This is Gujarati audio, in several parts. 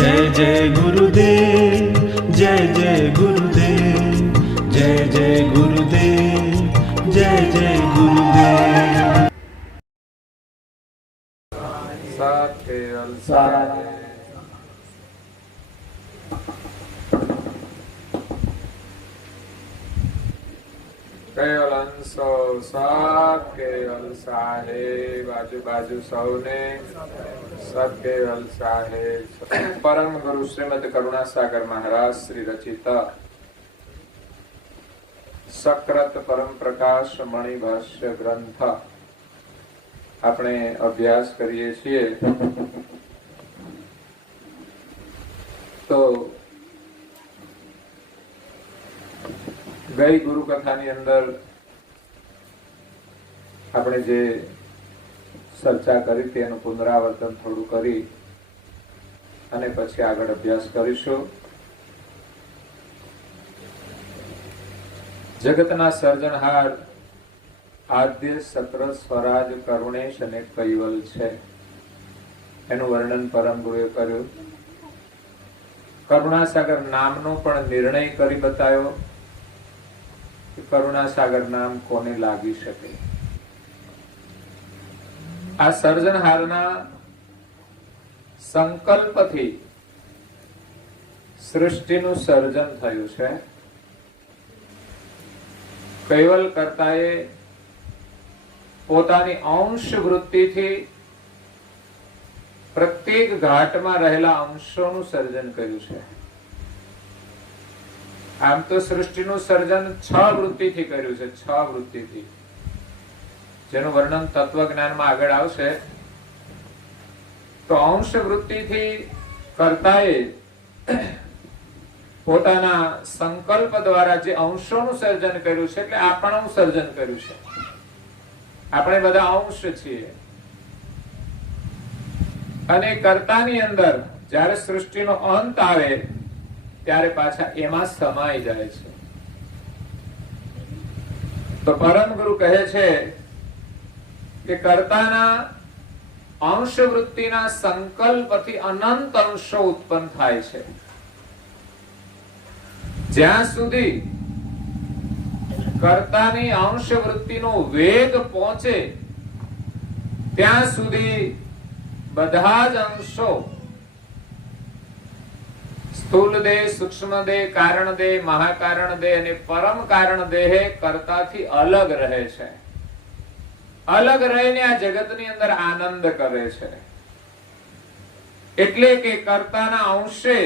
जय जय गुरुदेव, जय जय गुरुदेव, जय जय गुरुदेव, जय जय गुरुदेव। केवल सारा केवल अंशो सब केवल साहेब बाजू बाजू सौने सब केवल साहेब। परम गुरु श्रीमद करुणासागर महाराज श्री रचित सकृत परम प्रकाश मणि भाष्य ग्रंथ આપણે અભ્યાસ કરીએ છીએ। તો ગઈ ગુરુ કથાની અંદર આપણે જે ચર્ચા કરી તેનું પુનરાવર્તન થોડું કરી અને પછી આગળ અભ્યાસ કરીશું। જગતના સર્જનહાર આદ્ય સત્ર સ્વરાજ કરુણેશ અને કૈવલ છે એનું વર્ણન પરમ ગુરુએ કર્યું। કરુણાસાગર નામનો પણ નિર્ણય કરી બતાવ્યો કે કરુણાસાગર નામ કોને લાગી શકે। આ સર્જનહારના સંકલ્પથી સૃષ્ટિનું સર્જન થયું છે। કૈવલ કર્તાએ પોતાની અંશ વૃત્તિથી પ્રત્યેક ઘાટમાં રહેલા અંશોનું સર્જન કર્યું છે। આમ તો સૃષ્ટિનું સર્જન 6 વૃત્તિથી કર્યું છે, 6 વૃત્તિથી, જેનું વર્ણન તત્વજ્ઞાનમાં આગળ આવશે। તો અંશ વૃત્તિથી કર્તાએ પોતાના સંકલ્પ દ્વારા જે અંશોનું સર્જન કર્યું છે એટલે આપણું સર્જન કર્યું છે। આપણે બધા અંશ છીએ અને કર્તાની અંદર જ્યારે સૃષ્ટિનો અંત આવે ત્યારે પાછા એમાં સમાઈ જાય છે। તો પરમ ગુરુ કહે છે કે કર્તાના અંશ વૃત્તિના સંકલ્પથી અનંત અંશો ઉત્પન્ન થાય છે। જ્યાં સુધી કર્તાની અંશ વૃત્તિનો વેગ પહોંચે ત્યાં સુધી બધા જ અંશો સ્થૂલ દેહ, સૂક્ષ્મ દેહ, કારણ દેહ, મહાકારણ દેહ અને પરમ કારણ દેહ કર્તાથી અલગ રહે છે। અલગ રહીને આ જગતની અંદર આનંદ કરે છે। એટલે કે કર્તાના અંશે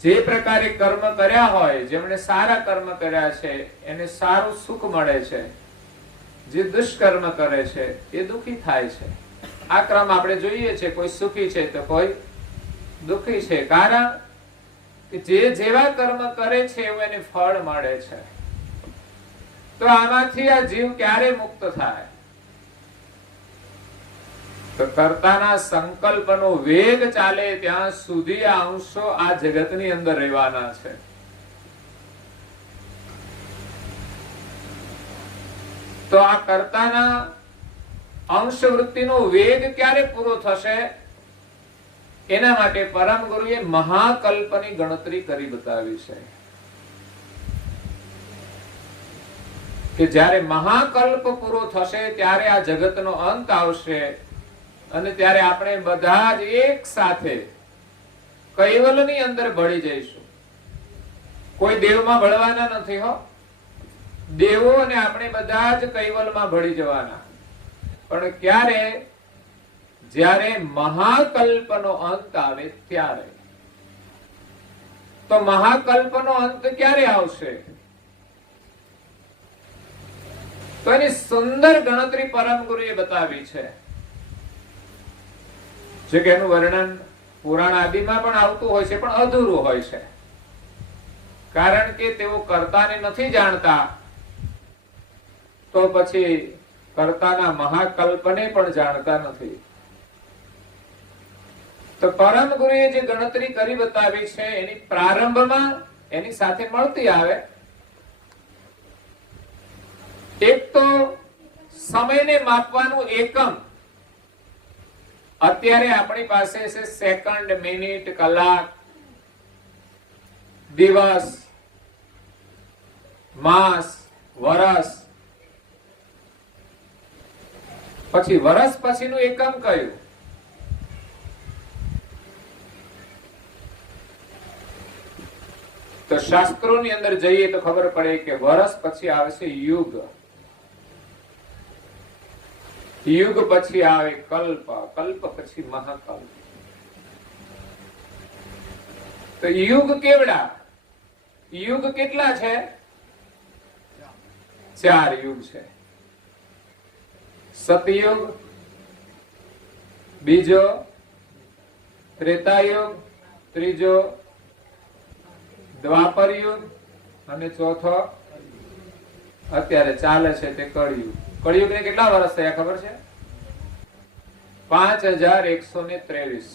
જે પ્રકારે કર્મ કર્યા હોય, જેમણે સારા કર્મ કર્યા છે એને સારું સુખ મળે છે, જે દુષ્કર્મ કરે છે એ દુઃખી થાય છે। આ ક્રમ આપણે જોઈએ છે, કોઈ સુખી છે તો કોઈ દુઃખી છે, કારણ કે જે જેવા કર્મ કરે છે એવું એને ફળ મળે છે। તો આમાંથી આ જીવ ક્યારે મુક્ત થાય? તો કર્તાના સંકલ્પનો વેગ ચાલે ત્યાં સુધી આ અંશો આ જગતની અંદર રહેવાના છે। તો આ કર્તાના અંશ વૃત્તિનો વેગ ક્યારે પૂરો થશે એના માટે પરમ ગુરુએ મહાકલ્પની ગણતરી કરી બતાવી છે કે જ્યારે મહાકલ્પ પૂરો થશે ત્યારે આ જગતનો અંત આવશે અને ત્યારે આપણે બધા જ એક સાથે કૈવલની અંદર ભળી જઈશું। કોઈ દેવમાં ભળવાના નથી હો, દેવો અને આપણે બધા જ કૈવલમાં ભળી જવાના। પણ ક્યારે? જ્યારે મહાકલ્પનો અંત આવે ત્યારે। તો મહાકલ્પનો અંત ક્યારે આવશે? તો એની સુંદર ગણતરી પરમ ગુરુએ બતાવી છે। જે કે એનું વર્ણન પુરાણ આદિમાં પણ આવતું હોય છે, પણ અધૂરું હોય છે, કારણ કે તેઓ કર્તાને નથી જાણતા। તો પછી કર્તાના મહાકલ્પને પણ જાણતા નથી। તો પરમ ગુરુએ જે ગણતરી કરી બતાવી છે એની પ્રારંભમાં એની સાથે મળતી આવે। એક તો સમયને માપવાનું એકમ અત્યારે આપણી પાસે છે સેકન્ડ, મિનિટ, કલાક, દિવસ, માસ, વરસ. પછી વરસ પછીનું એકમ કયું? તો શાસ્ત્રોની અંદર જઈએ તો ખબર પડે કે વરસ પછી આવે છે યુગ, યુગ પછી આવે કલ્પ, કલ્પ પછી મહાકલ્પ. તો યુગ કેવડા? યુગ કેટલા છે? 4 યુગ છે. સતયુગ, બીજો ત્રેતાયુગ, ત્રીજો દ્વાપર યુગ અને ચોથો અત્યારે ચાલે છે તે કળિયુગ. કળિયુગ ને કેટલા વર્ષ થયા ખબર છે? 5123.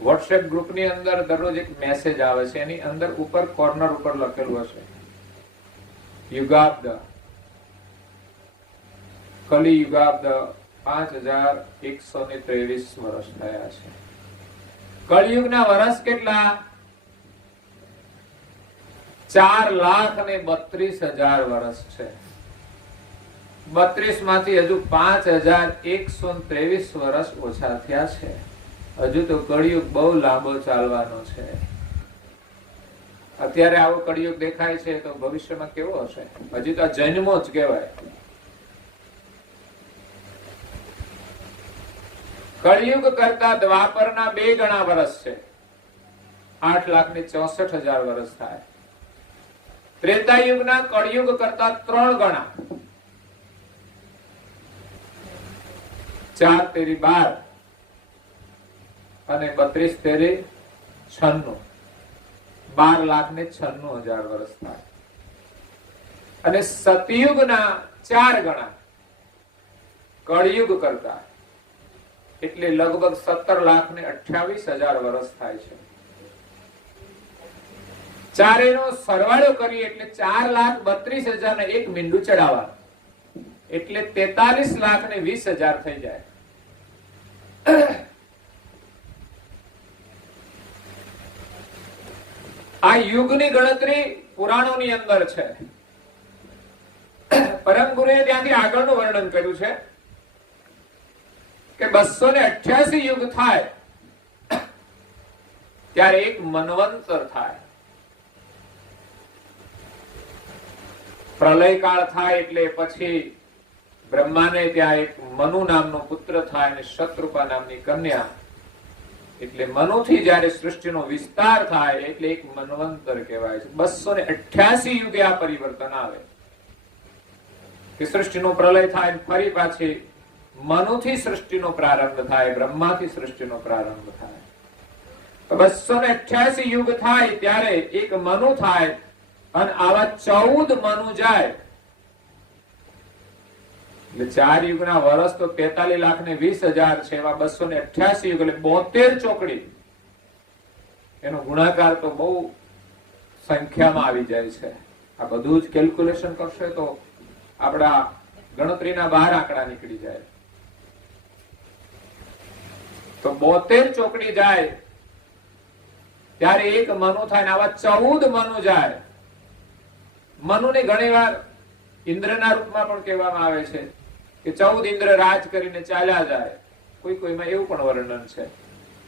વોટ્સએપ ગ્રુપ ની અંદર દરરોજ એક મેસેજ આવે છે, એની અંદર ઉપર કોર્નર ઉપર લખેલું હશે યુગાબ્દ, કલી યુગાબ્દ 5123 વર્ષ થયા છે. કળિયુગના વર્ષ કેટલા? 4,32,000 વર્ષ છે. 32 માંથી હજુ 5123 વર્ષ ઓછા થયા છે. હજુ તો કળિયુગ બહુ લાંબો ચાલવાનો છે. અત્યારે આવો કળિયુગ દેખાય છે તો ભવિષ્યમાં કેવો હશે? હજી તો જન્મો જ કહેવાય. કળિયુગ કરતા દ્વાપરના 2 ગણા વર્ષ છે. 8,64,000 વર્ષ થાય. ત્રેતાયુગના કળિયુગ કરતા 3 ગણા, 4 તેરી 12 અને 32 તેરી 96, 12,96,000 વર્ષ થાય. અને સતયુગના 4 ગણા કળિયુગ કરતા, એટલે લગભગ 17,28,000 વર્ષ થાય છે. ચારેનો સરવાળો કરીએ એટલે 4,32,000 ને એક મીંડું ચડાવવા એટલે 43,20,000 થઈ જાય. આ યુગની ગણતરી પુરાણોની અંદર છે. પરમ ગુરુએ ત્યાંથી આગળનું વર્ણન કર્યું છે કે 288 યુગ થાય ત્યારે એક મન્વંતર થાય. પ્રલય કાળ થાય એટલે પછી બ્રહ્માને ત્યાં એક મનુ નામનો પુત્ર થાય અને શત્રુપા નામની કન્યા, એટલે મનુથી જયારે સૃષ્ટિનો વિસ્તાર થાય એટલે એક મન્વંતર કહેવાય છે. 288 યુગે આ પરિવર્તન આવે કે સૃષ્ટિનો પ્રલય થાય, ફરી પાછી મનુથી સૃષ્ટિનો પ્રારંભ થાય, બ્રહ્માથી સૃષ્ટિનો પ્રારંભ થાય. તો 288 યુગ થાય ત્યારે એક મનુ થાય અને આવા 14 મનુ જાય એટલે 4 યુગના વર્ષ તો 43,20,000 છે. એવા 288 યુગ એટલે 72 ચોકડી. એનો ગુણાકાર તો બહુ સંખ્યામાં આવી જાય છે. આ બધું જ કેલ્ક્યુલેશન કરશે તો આપણા ગણતરીના બહાર આંકડા નીકળી જાય. તો 72 ચોકડી જાય ત્યારે એક મનુ થાય ને આવા 14 મનુ જાય. મનુને ઘણીવાર ઇન્દ્રના રૂપમાં પણ કહેવામાં આવે છે કે 14 ઇન્દ્ર રાજ કરીને ચાલ્યા જાય. કોઈ કોઈમાં એવું પણ વર્ણન છે,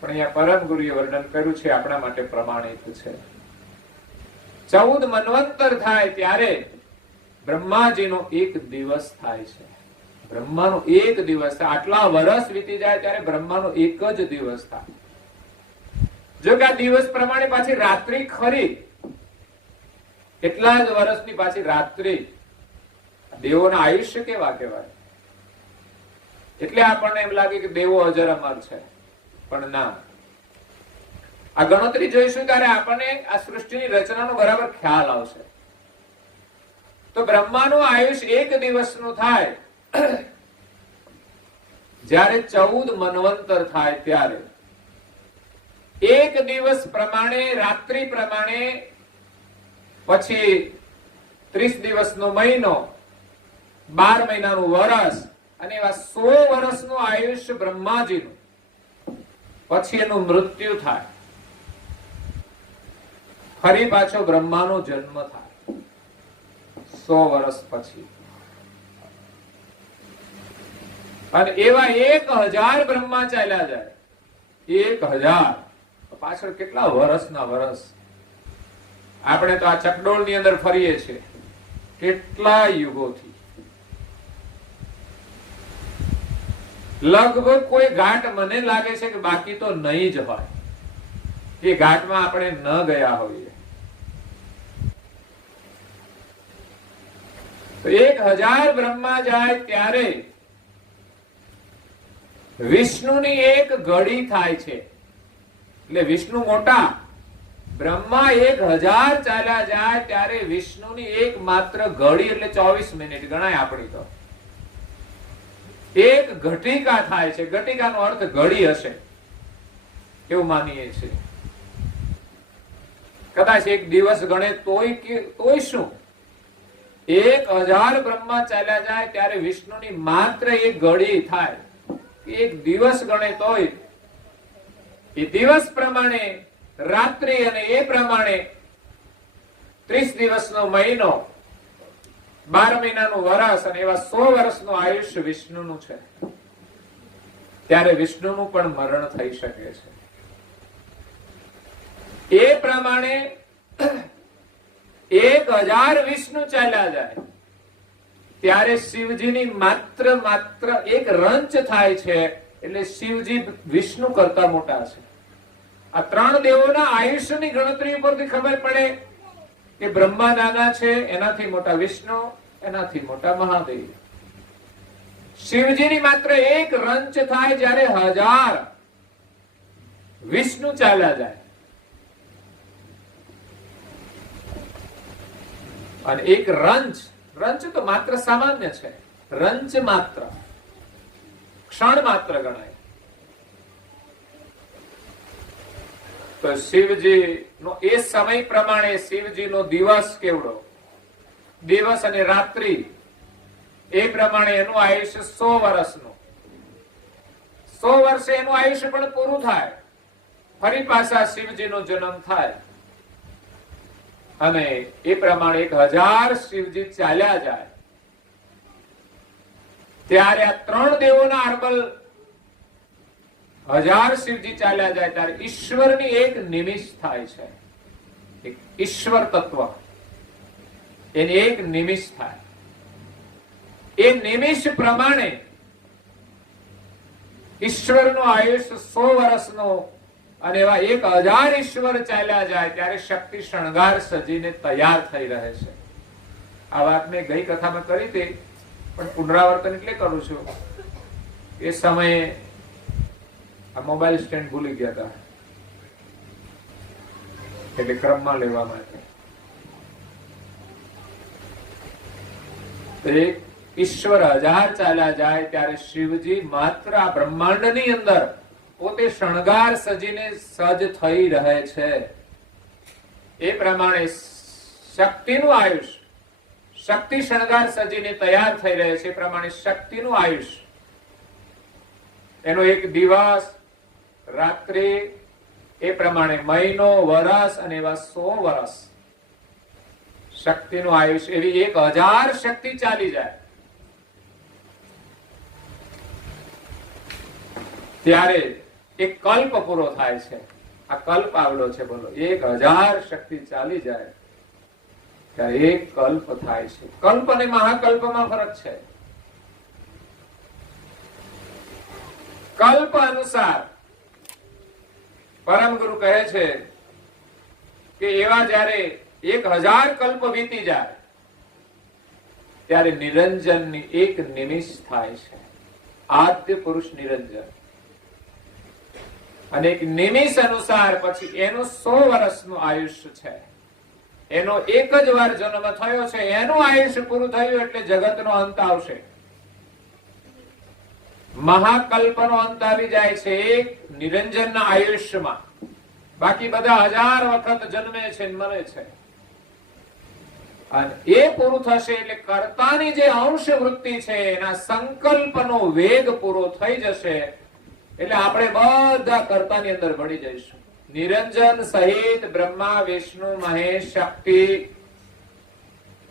પણ અહીંયા પરમ ગુરુએ વર્ણન કર્યું છે, આપણા માટે પ્રમાણિત છે. 14 મન્વંતર થાય ત્યારે બ્રહ્માજીનો એક દિવસ થાય છે. બ્રહ્માનો એક દિવસ થાય. આટલા વર્ષ વીતી જાય ત્યારે બ્રહ્માનો એક જ દિવસ થાય. જો કે આ દિવસ પ્રમાણે પાછી રાત્રિ ખરી, એટલા જ વર્ષની પાછી રાત્રિ. દેવોના આયુષ્ય કેવા કહેવાય, એટલે આપણને એમ લાગે કે દેવો અજર અમર છે, પણ ના. આ ગણતરી જોઈશું ત્યારે આપણને આ સૃષ્ટિની રચનાનો બરાબર ખ્યાલ આવશે. તો બ્રહ્માનું આયુષ્ય એક દિવસનું થાય જ્યારે 14 મન્વંતર થાય ત્યારે એક દિવસ પ્રમાણે, રાત્રિ પ્રમાણે, પછી 30 દિવસનો મહિનો, 12 મહિનાનું વરસ અને એવા 100 વર્ષનું આયુષ્ય બ્રહ્માજીનું, પછી એનું મૃત્યુ થાય, ફરી પાછો બ્રહ્માનો જન્મ થાય 100 વર્ષ પછી. અને એવા 1000 બ્રહ્મા ચાલ્યા જાય. 1000 પાછળ કેટલા વર્ષના વર્ષ. આપણે તો આ ચકડોળની અંદર ફરીએ છીએ કેટલા યુગોથી. લગભગ કોઈ ઘાટ મને લાગે છે કે બાકી તો નહીં જ હોય, એ ઘાટમાં આપણે ન ગયા હોઈએ. તો 1000 બ્રહ્મા જાય ત્યારે વિષ્ણુની એક ઘડી થાય છે. એટલે વિષ્ણુ મોટા, બ્રહ્મા 1000 ચાલ્યા જાય ત્યારે વિષ્ણુની એક માત્ર ઘડી એટલે 24 મિનિટ ગણાય આપણી તો. એક ઘટિકા થાય છે. ઘટિકાનો અર્થ ઘડી હશે એવું માનીએ છીએ. કદાચ એક દિવસ ગણે તોય શું, 1000 બ્રહ્મા ચાલ્યા જાય ત્યારે વિષ્ણુની માત્ર એક ઘડી થાય. એક દિવસ ગણે તોય એ દિવસ પ્રમાણે રાત્રિ, અને એ પ્રમાણે 30 દિવસનો મહિનો, 12 મહિનાનું વર્ષ, અને એવા 100 વર્ષનું આયુષ્ય વિષ્ણુનું છે. ત્યારે વિષ્ણુનું પણ મરણ થઈ શકે છે. એ પ્રમાણે 1000 વિષ્ણુ ચાલ્યા જાય ત્યારે શિવજીની માત્ર એક રંચ થાય છે. એટલે શિવજી વિષ્ણુ કરતા મોટા છે. આ 3 દેવોના આયુષ્યની ગણતરી ઉપરથી ખબર પડે કે બ્રહ્મા નાના છે, એનાથી મોટા વિષ્ણુ, એનાથી મોટા મહાદેવ. શિવજીની માત્ર એક રંચ થાય જ્યારે 1000 વિષ્ણુ ચાલ્યા જાય. અને એક રંચ તો માત્ર સામાન્ય છે. રંચ માત્ર ક્ષણ માત્ર ગણાય. તો શિવજી નો એ સમય પ્રમાણે શિવજીનો દિવસ કેવડો, દિવસ અને રાત્રિ એ પ્રમાણે એનું આયુષ્ય 100 વર્ષનું. 100 વર્ષે એનું આયુષ્ય પણ પૂરું થાય. ફરી પાછા શિવજીનો જન્મ થાય. અને એ પ્રમાણે 1000 શિવજી ચાલ્યા જાય ત્યારે આ 3 દેવોના અર્બલ 1000 શિવજી ચાલ્યા જાય ત્યારે ઈશ્વરની એક નિમિષ થાય છે. એક ઈશ્વર તત્વ, એની એક નિમિષ થાય. એ નિમિષ પ્રમાણે ઈશ્વરનું આયુષ્ય 100 વર્ષનું, અને એવા 1000 ઈશ્વર ચાલ્યા જાય ત્યારે શક્તિ શણગાર સજીને તૈયાર થઈ રહે છે. આ વાત મેં ગઈ કથામાં કરી હતી, પણ પુનરાવર્તન એટલે કરું છું. એ સમયે આ મોબાઈલ સ્ટેન્ડ ભૂલી ગયા હતા, એટલે ક્રમમાં લેવા માટે. ઈશ્વર 1000 ચાલ્યા જાય ત્યારે શિવજી માત્ર આ બ્રહ્માંડની અંદર પોતે શણગાર સજીને સજ થઈ રહે છે. એ પ્રમાણે શક્તિનું આયુષ્ય, શક્તિ શણગાર સજીને તૈયાર થઈ રહે છે. એ પ્રમાણે શક્તિનું આયુષ્ય, એનો એક દિવસ, રાત્રિ, એ પ્રમાણે મહિનો, વર્ષ, અને એવા 100 વર્ષ શક્તિનું આયુષ્ય. એવી 1000 શક્તિ ચાલી જાય ત્યારે એક કલ્પ પૂરો થાય છે. આ કલ્પ આવડો છે, બોલો. 1000 શક્તિ ચાલી જાય ત્યારે એક કલ્પ થાય છે. કલ્પ અને મહાકલ્પમાં ફરક છે. કલ્પ અનુસાર પરમ ગુરુ કહે છે કે એવા જયારે 1000 કલ્પ વીતી જાય ત્યારે નિરંજનની એક નિમિષ થાય છે. આદ્ય પુરુષ નિરંજન. અને એક નિમિષ અનુસાર પછી એનું 100 વર્ષનું આયુષ્ય છે. એનો એક જ વાર જન્મ થયો છે, એનું આયુષ્ય પૂરું થયું એટલે જગતનો અંત આવશે. મહાકલ્પનો અંત આવી જાય છે એક નિરંજનના આયુષ્યમાં. બાકી બધા 1000 વખત જન્મે છે, મરે છે. અને એ પૂરું થશે એટલે કર્તાની જે અંશ વૃત્તિ છે એના સંકલ્પનો વેગ પૂરો થઈ જશે એટલે આપણે બધા કર્તાની અંદર ભળી જઈશું. નિરંજન સહિત બ્રહ્મા વિષ્ણુ મહેશ શક્તિ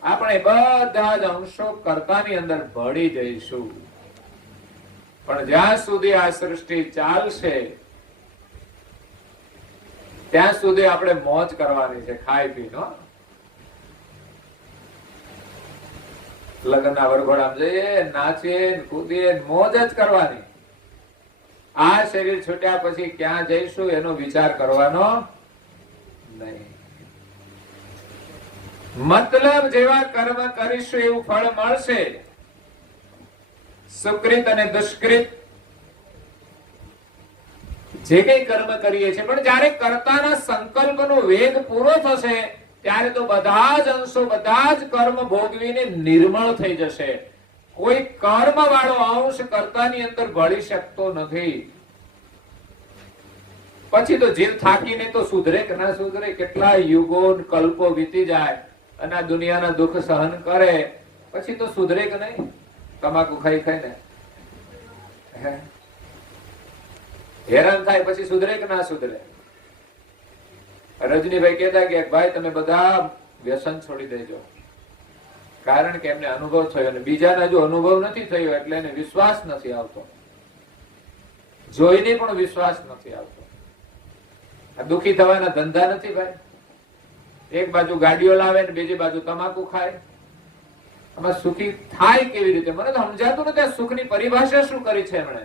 આપણે બધા જ અંશો કર્તાની અંદર ભળી જઈશું. પણ જ્યાં સુધી આ સૃષ્ટિ ચાલશે ત્યાં સુધી આપણે મોજ કરવાની છે, ખાઈ પીનો. લગ્નના વરઘોડામાં જઈએ, નાચીએ, કૂદીએ, મોજ જ કરવાની. આ શરીર છૂટ્યા પછી ક્યાં જઈશું એનો વિચાર કરવાનો નહીં. મતલબ જેવા કર્મ કરીશું એવું ફળ મળશે. સુકૃત અને દુષ્કૃત જે કઈ કર્મ કરીએ છીએ, પણ જ્યારે કર્તાના સંકલ્પનો વેગ પૂરો થશે ત્યારે તો બધા જ અંશો, બધા જ કર્મ ભોગવીને નિર્મળ થઈ જશે. કોઈ કર્મ વાળો અંશ કર્તાની અંદર ભળી શકતો નથી. પછી તો જીવ થાકીને તો સુધરે કે ના સુધરે, કેટલા યુગો કલ્પો વીતી જાય અને આ દુનિયાના દુઃખ સહન કરે, પછી તો સુધરે કે નહીં? તમાકુ ખાઈ ખાઈને હેરાન થાય, પછી સુધરે કે ના સુધરે? રજનીભાઈ કહેતા કે ભાઈ તમે બધા વ્યસન છોડી દેજો, કારણ કે એમને અનુભવ થયો અને બીજાને જો અનુભવ નથી થયો એટલે એને વિશ્વાસ નથી આવતો, જોઈને પણ વિશ્વાસ નથી આવતો. આ દુઃખી થવાના ધંધા નથી ભાઈ. એક બાજુ ગાડીઓ લાવે ને બીજી બાજુ તમાકુ ખાય. આમાં સુખી થાય કેવી રીતે? મને તો સમજાતું નથી આ સુખની પરિભાષા શું કરી છે એમણે.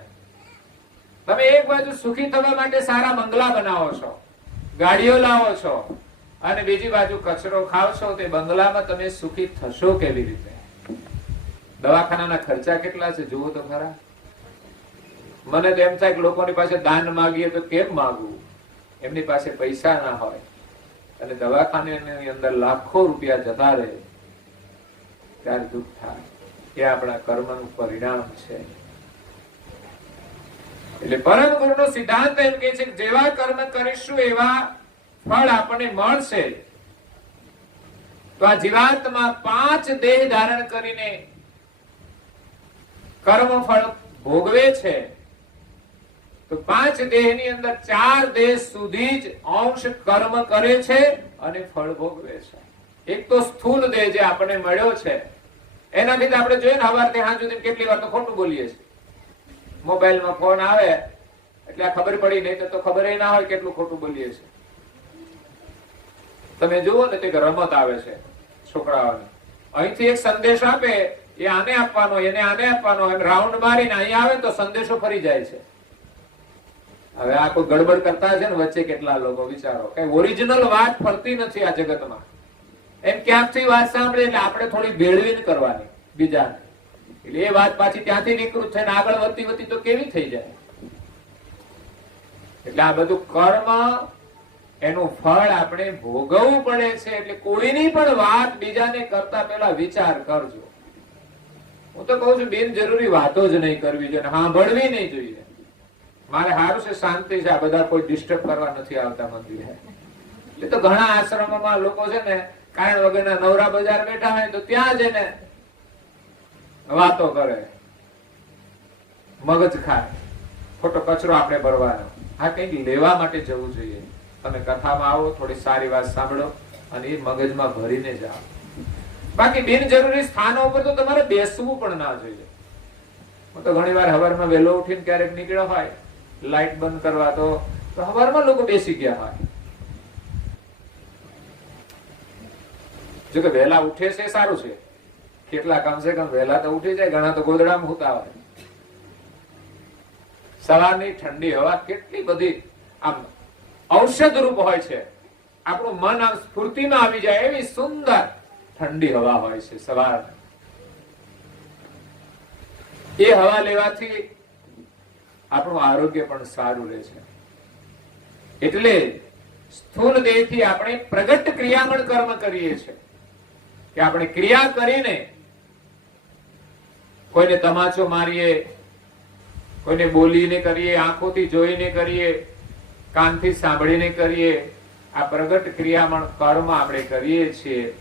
તમે એક બાજુ સુખી થવા માટે સારા બંગલા બનાવો છો, ગાડીઓ લાવો છો, અને બીજી બાજુ કચરો ખાવ છો, તે બંગલામાં તમે સુખી થશો કેવી રીતે? દવાખાનાના ખર્ચા કેટલા છે જુઓ તો ખરા. મને તો એમ થાય કે લોકોની પાસે દાન માંગીએ તો કેમ માંગવું? એમની પાસે પૈસા ના હોય અને દવાખાનાની અંદર લાખો રૂપિયા જતા રહે ત્યારે દુઃખ થાય. એ આપણા કર્મનું પરિણામ છે. એટલે પરમ ગુરુનો સિદ્ધાંત એમ કે છે કે જેવા કર્મ કરીશું એવા ફળ આપણને મળશે. તો આ જીવાત્મા 5 દેહ ધારણ કરીને કર્મ ફળ ભોગવે છે. તો 5 દેહની અંદર 4 દેહ સુધી જ અંશ કર્મ કરે છે અને ફળ ભોગવે છે. એક તો સ્થૂલ દેહ જે આપણને મળ્યો છે, એનાથી આપણે જોઈએ ને સવારથી સાંજ સુધી કેટલી વાર તો ખોટું બોલીએ છીએ. મોબાઈલમાં ફોન આવે એટલે આ ખબર પડી, નહીં તો ખબર ના હોય કેટલું ખોટું બોલીએ છીએ. તમે જુઓ ને તે રમત આવે છે છોકરાઓને, અહીંથી એક સંદેશ આપે, એ આને આપવાનો, એને આને આપવાનો, એમ રાઉન્ડ મારીને અહીં આવે તો સંદેશો ફરી જાય છે. હવે આ કોઈ ગડબડ કરતા છે ને વચ્ચે કેટલા લોકો, વિચારો, કઈ ઓરિજિનલ વાત ફરતી નથી આ જગતમાં. એમ ક્યાંકથી વાત સાંભળે એટલે આપણે થોડી ભેળવીને કરવાની બીજાને, એટલે એ વાત પાછી ત્યાંથી વિકૃત થઈને આગળ વધતી વધતી તો કેવી થઈ જાય. એટલે આ બધું કર્મ, એનું ફળ આપણે ભોગવવું પડે છે. એટલે કોઈની પણ વાત બીજાને કરતા પહેલા વિચાર કરજો. હું તો કહું છું બિનજરૂરી વાતો જ નહીં કરવી જોઈએ, સાંભળવી નહીં જોઈએ. મારે સારું છે, શાંતિ છે, આ બધા કોઈ ડિસ્ટર્બ કરવા નથી આવતા મંદિરે. એટલે તો ઘણા આશ્રમોમાં લોકો છે ને કારણ વગરના નવરા બજાર બેઠા હોય તો ત્યાં જઈને વાતો કરે, મગજ ખાય, ખોટો કચરો આપણે ભરવાનો. હા, કઈક લેવા માટે જવું જોઈએ. તમે કથામાં આવો, થોડી સારી વાત સાંભળો અને એ મગજમાં ભરીને જાઓ. બાકી બિનજરૂરી સ્થાનો ઉપર તો તમારે બેસવું પણ ના જોઈએ. હું તો ઘણી વાર સવારમાં વહેલો ઉઠીને ક્યારેક નીકળ્યો હોય લાઈટ બંધ કરવા, તો સવારમાં લોકો બેસી ગયા હોય. જો કે વહેલા ઉઠે છે સારું છે, કેટલા કમસે કમ વહેલા તો ઉઠી જાય, ઘણા તો ગોદડામાં સૂતા હોય. સવારની ઠંડી હવા કેટલી બધી આમ ઔષધ રૂપ હોય છે. આપણું મન આમ સ્ફૂર્તિમાં આવી જાય એવી સુંદર ઠંડી હવા હોય છે સવાર. એ હવા લેવાથી આપણું આરોગ્ય પણ સારું રહે છે. એટલે સ્થૂળ દેહથી આપણે પ્રગટ ક્રિયામણ કર્મ કરીએ છીએ કે આપણે ક્રિયા કરીને કોઈને તમાચો મારીએ, કોઈને બોલીને કરીએ, આંખોથી જોઈને કરીએ, કાનથી સાંભળીને કરીએ. આ પ્રગટ ક્રિયામણ કર્મ આપણે કરીએ છીએ.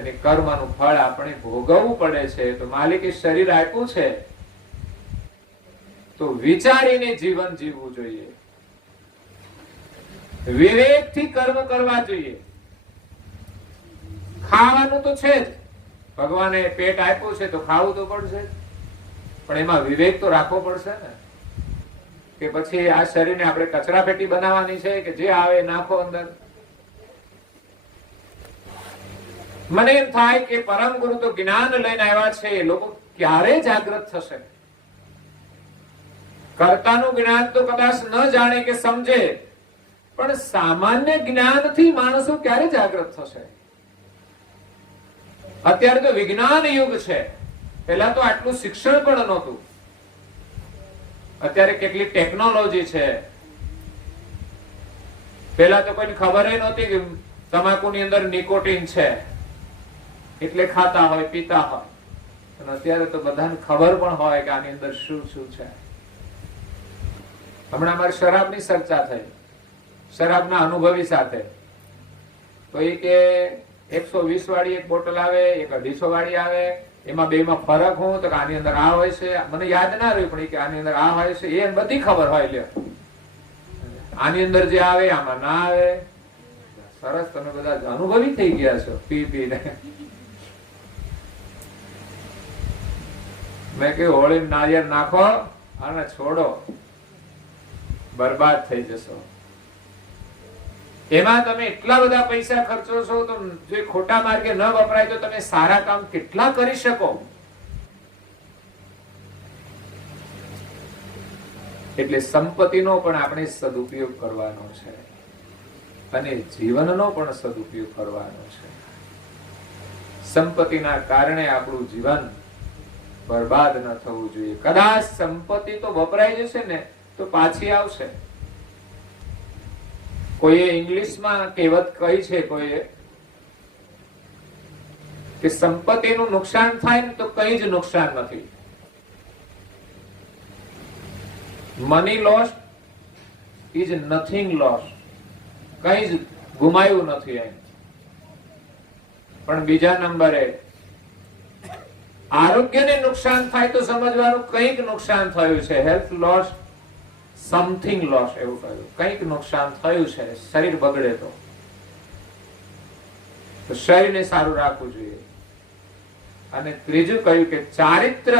અને કર્મનું ફળ આપણે ભોગવવું પડે છે. તો માલિકે શરીર આપ્યું છે તો વિચારીને જીવન જીવવું જોઈએ, વિવેકથી કર્મ કરવા જોઈએ. ખાવાનું તો છે જ, ભગવાને પેટ આપ્યું છે તો ખાવું તો પડશે, પણ એમાં વિવેક તો રાખવો પડશે ને. કે પછી આ શરીરને આપણે કચરા પેટી બનાવવાની છે કે જે આવે નાખો અંદર. મને એમ થાય કે પરમ ગુરુ તો જ્ઞાન લઈને આવ્યા છે, લોકો ક્યારે જાગૃત થશે? કર્તાનું જ્ઞાન તો કદાચ ન જાણે કે સમજે, પણ સામાન્ય જ્ઞાનથી માણસો ક્યારે જાગૃત થશે? અત્યારે તો વિજ્ઞાન યુગ છે, પહેલા તો આટલું શિક્ષણ પણ નહોતું. અત્યારે કેટલી ટેકનોલોજી છે. પહેલા તો કોઈને ખબર નહોતી કે તમાકુની અંદર નિકોટીન છે, એટલે ખાતા હોય પીતા હોય. અને અત્યારે તો બધાને ખબર પણ હોય કે આની અંદર શું શું છે. હમણાં અમારી શરાબની ચર્ચા થઈ, શરાબના અનુભવી સાથે. તો એ કે 120 વાળી એક બોટલ આવે, એક 250 વાળી આવે, એમાં બેમાં ફરક હું તો આની અંદર આ હોય છે, મને યાદ ના રહ્યું પણ કે આની અંદર આ હોય છે, એ બધી ખબર હોય. લ્યો, આની અંદર જે આવે આમાં ના આવે. સરસ, તમે બધા અનુભવી થઈ ગયા છો પી પીને. મેં કહ્યું હોળી નાળિયેર નાખો અને છોડો, બરબાદ થઈ જશો. એમાં તમે એટલા બધા પૈસા ખર્ચો છો, તો જો ખોટા માર્ગે ન વપરાય તો તમે સારા કામ કેટલા કરી શકો. એટલે સંપત્તિનો પણ આપણે સદુપયોગ કરવાનો છે અને જીવનનો પણ સદુપયોગ કરવાનો છે. સંપત્તિના કારણે આપણું જીવન બરબાદ ન થવું જોઈએ. કદાચ સંપત્તિ તો વપરાઈ જશે ને તો પાછી આવશે. કોઈએ ઇંગ્લિશમાં કહેવત કહી છે કોઈએ કે સંપત્તિનું નુકસાન થાય ને તો કઈ જ નુકસાન નથી. Money loss is nothing loss, કઈ જ ગુમાયું નથી એમ. પણ બીજા નંબરે આરોગ્યને નુકસાન થાય તો સમજવાનું કંઈક નુકસાન થયું છે. હેલ્થ લોસ, સમથિંગ લોસ એવું કહ્યું, કંઈક નુકસાન થયું છે. શરીર બગડે તો શરીરને સારું રાખવું જોઈએ. અને ત્રીજું કહ્યું કે ચારિત્ર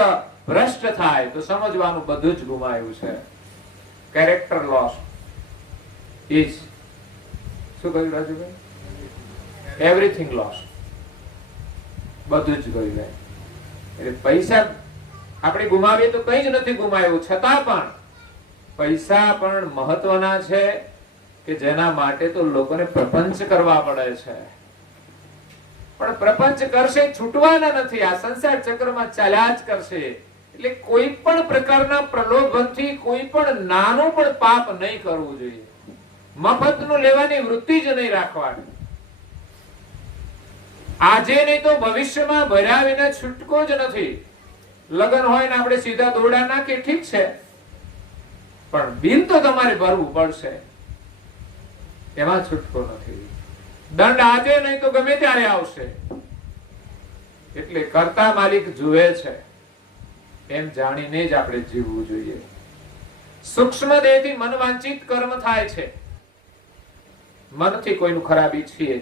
ભ્રષ્ટ થાય તો સમજવાનું બધું જ ગુમાયું છે. કેરેક્ટર લોસ ઇઝ, શું કહ્યું રાજુભાઈ? એવરીથિંગ લોસ, બધું જ ગયું. એટલે પૈસા આપણે ગુમાવીએ તો કઈ જ નથી ગુમાવ્યું, છતાં પણ પૈસા પણ મહત્વના છે કે જેના માટે તો લોકોને પ્રપંચ કરવા પડે છે. પણ પ્રપંચ કરશે, છૂટવાના નથી. આ સંસાર ચક્રમાં ચાલ્યા જ કરશે. એટલે કોઈ પણ પ્રકારના પ્રલોભનથી કોઈ પણ નાનું પણ પાપ નહીં કરવું જોઈએ. મફતનું લેવાની વૃત્તિ જ નહીં રાખવાની. આજે નહીં તો ભવિષ્યમાં ભર્યા વિના છૂટકો જ નથી. લગ્ન હોય ને આપણે સીધા દોરડા નાખીએ ઠીક છે, પણ બિલ તો તમારે ભરવું પડશે, એમાં છૂટકો નથી. દંડ આજે નહીં તો ગમે ત્યારે આવશે. એટલે કર્તા માલિક જુએ છે એમ જાણીને જ આપણે જીવવું જોઈએ. સૂક્ષ્મ દેહથી મન વાંચિત કર્મ થાય છે. મનથી કોઈનું ખરાબ ઈચ્છીએ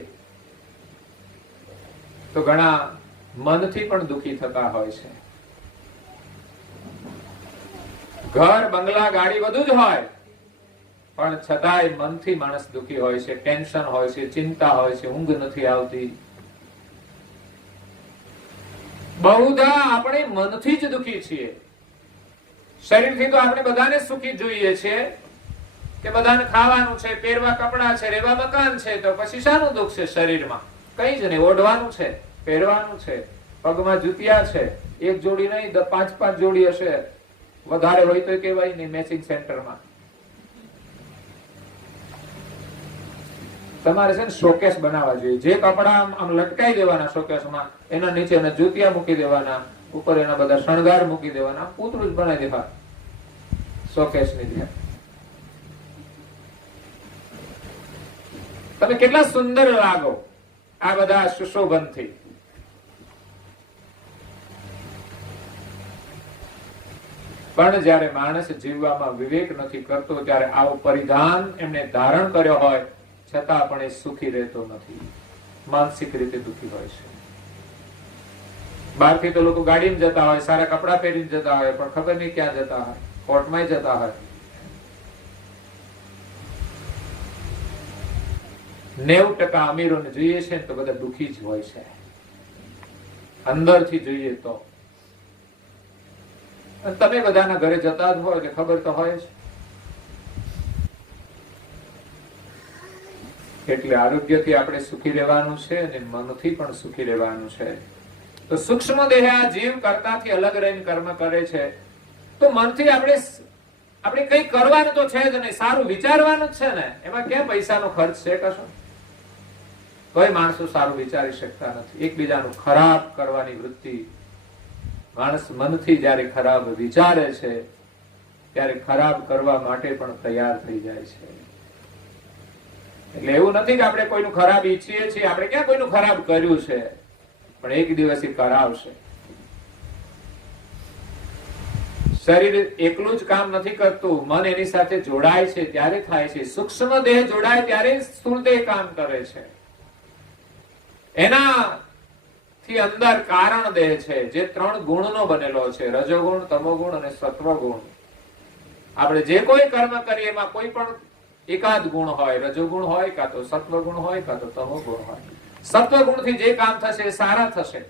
તો ઘણા મનથી પણ દુખી થતા હોય છે. ઘર, બંગલા, ગાડી બધું જ હોય, પણ છતાંય મનથી માણસ દુખી હોય છે. ટેન્શન હોય છે, ચિંતા હોય છે, ઊંઘ નથી આવતી. બહુધા આપણે મનથી જ દુખી છીએ. શરીરથી તો આપણે બધાને સુખી જોઈએ છીએ કે બધાને ખાવાનું છે, પહેરવા કપડા છે, રહેવા મકાન છે, તો પછી શાનું દુઃખ છે શરીરમાં? કઈ જ નહીં. ઓઢવાનું છે, પહેરવાનું છે, પગમાં જૂતિયા છે, એક જોડી નહીં 5-5 જોડી હશે, વધારે હોય તો કહેવાય નહીં. મેચિંગ સેન્ટરમાં તમારે છે ને શોકેસ બનાવવા જોઈએ. જે કપડા આમ લટકાઈ દેવાના શોકેસમાં, એના નીચે એના જૂતિયા મૂકી દેવાના, ઉપર એના બધા શણગાર મૂકી દેવાના, પૂતળું જ બનાવી દેવા શોકેસ ની જેમ. તમે કેટલા સુંદર લાગો આ બધા સુશોભનથી. પણ જ્યારે માણસ જીવવામાં વિવેક નથી કરતો ત્યારે આવું પરિધાન એમને ધારણ કર્યો હોય છતાં પણ એ સુખી રહેતો નથી, માનસિક રીતે દુઃખી હોય છે. બહારથી તો લોકો ગાડીમાં જતા હોય, સારા કપડા પહેરીને જતા હોય, પણ ખબર નહીં ક્યાં જતા હોય, કોર્ટમાં જતા હોય. 90% અમીરોને જોઈએ છે તો બધા દુઃખી જ હોય છે અંદરથી જોઈએ તો. તમે બધાના ઘરે જતા જ હોય એટલે ખબર તો હોય જ. એટલે આરોગ્યથી આપણે સુખી રહેવાનું છે અને મનથી પણ સુખી રહેવાનું છે. તો સૂક્ષ્મ દેહ આ જીવ કરતાથી અલગ રહીને કર્મ કરે છે, તો મનથી આપણે કઈ કરવાનું તો છે જ નહીં, સારું વિચારવાનું જ છે ને. એમાં ક્યાં પૈસાનો ખર્ચ છે કશો? કોઈ માણસો સારું વિચારી શકતા નથી. એકબીજાનું ખરાબ કરવાની વૃત્તિ. માણસ મનથી જયારે ખરાબ વિચારે છે ત્યારે ખરાબ કરવા માટે પણ તૈયાર થઈ જાય છે. એટલે એવું નથી કે આપણે કોઈનું ખરાબ ઈચ્છીએ છીએ, આપણે ક્યાં કોઈનું ખરાબ કર્યું છે, પણ એક દિવસ એ કરાવશે. શરીર એકલું જ કામ નથી કરતું, મન એની સાથે જોડાય છે ત્યારે થાય છે. સૂક્ષ્મ દેહ જોડાય ત્યારે સ્થૂળ દેહ કામ કરે છે. એનાથી અંદર કારણ દેહ છે જે 3 ગુણનો બનેલો છે, રજોગુણ, તમોગુણ અને સત્વગુણ. આપણે જે કોઈ કર્મ કરીએ એમાં કોઈ પણ એકાદ ગુણ હોય, રજોગુણ હોય, કાં તો સત્વગુણ હોય, કાં તો તમોગુણ હોય. સત્વગુણથી જે કામ થશે એ સારા થશે,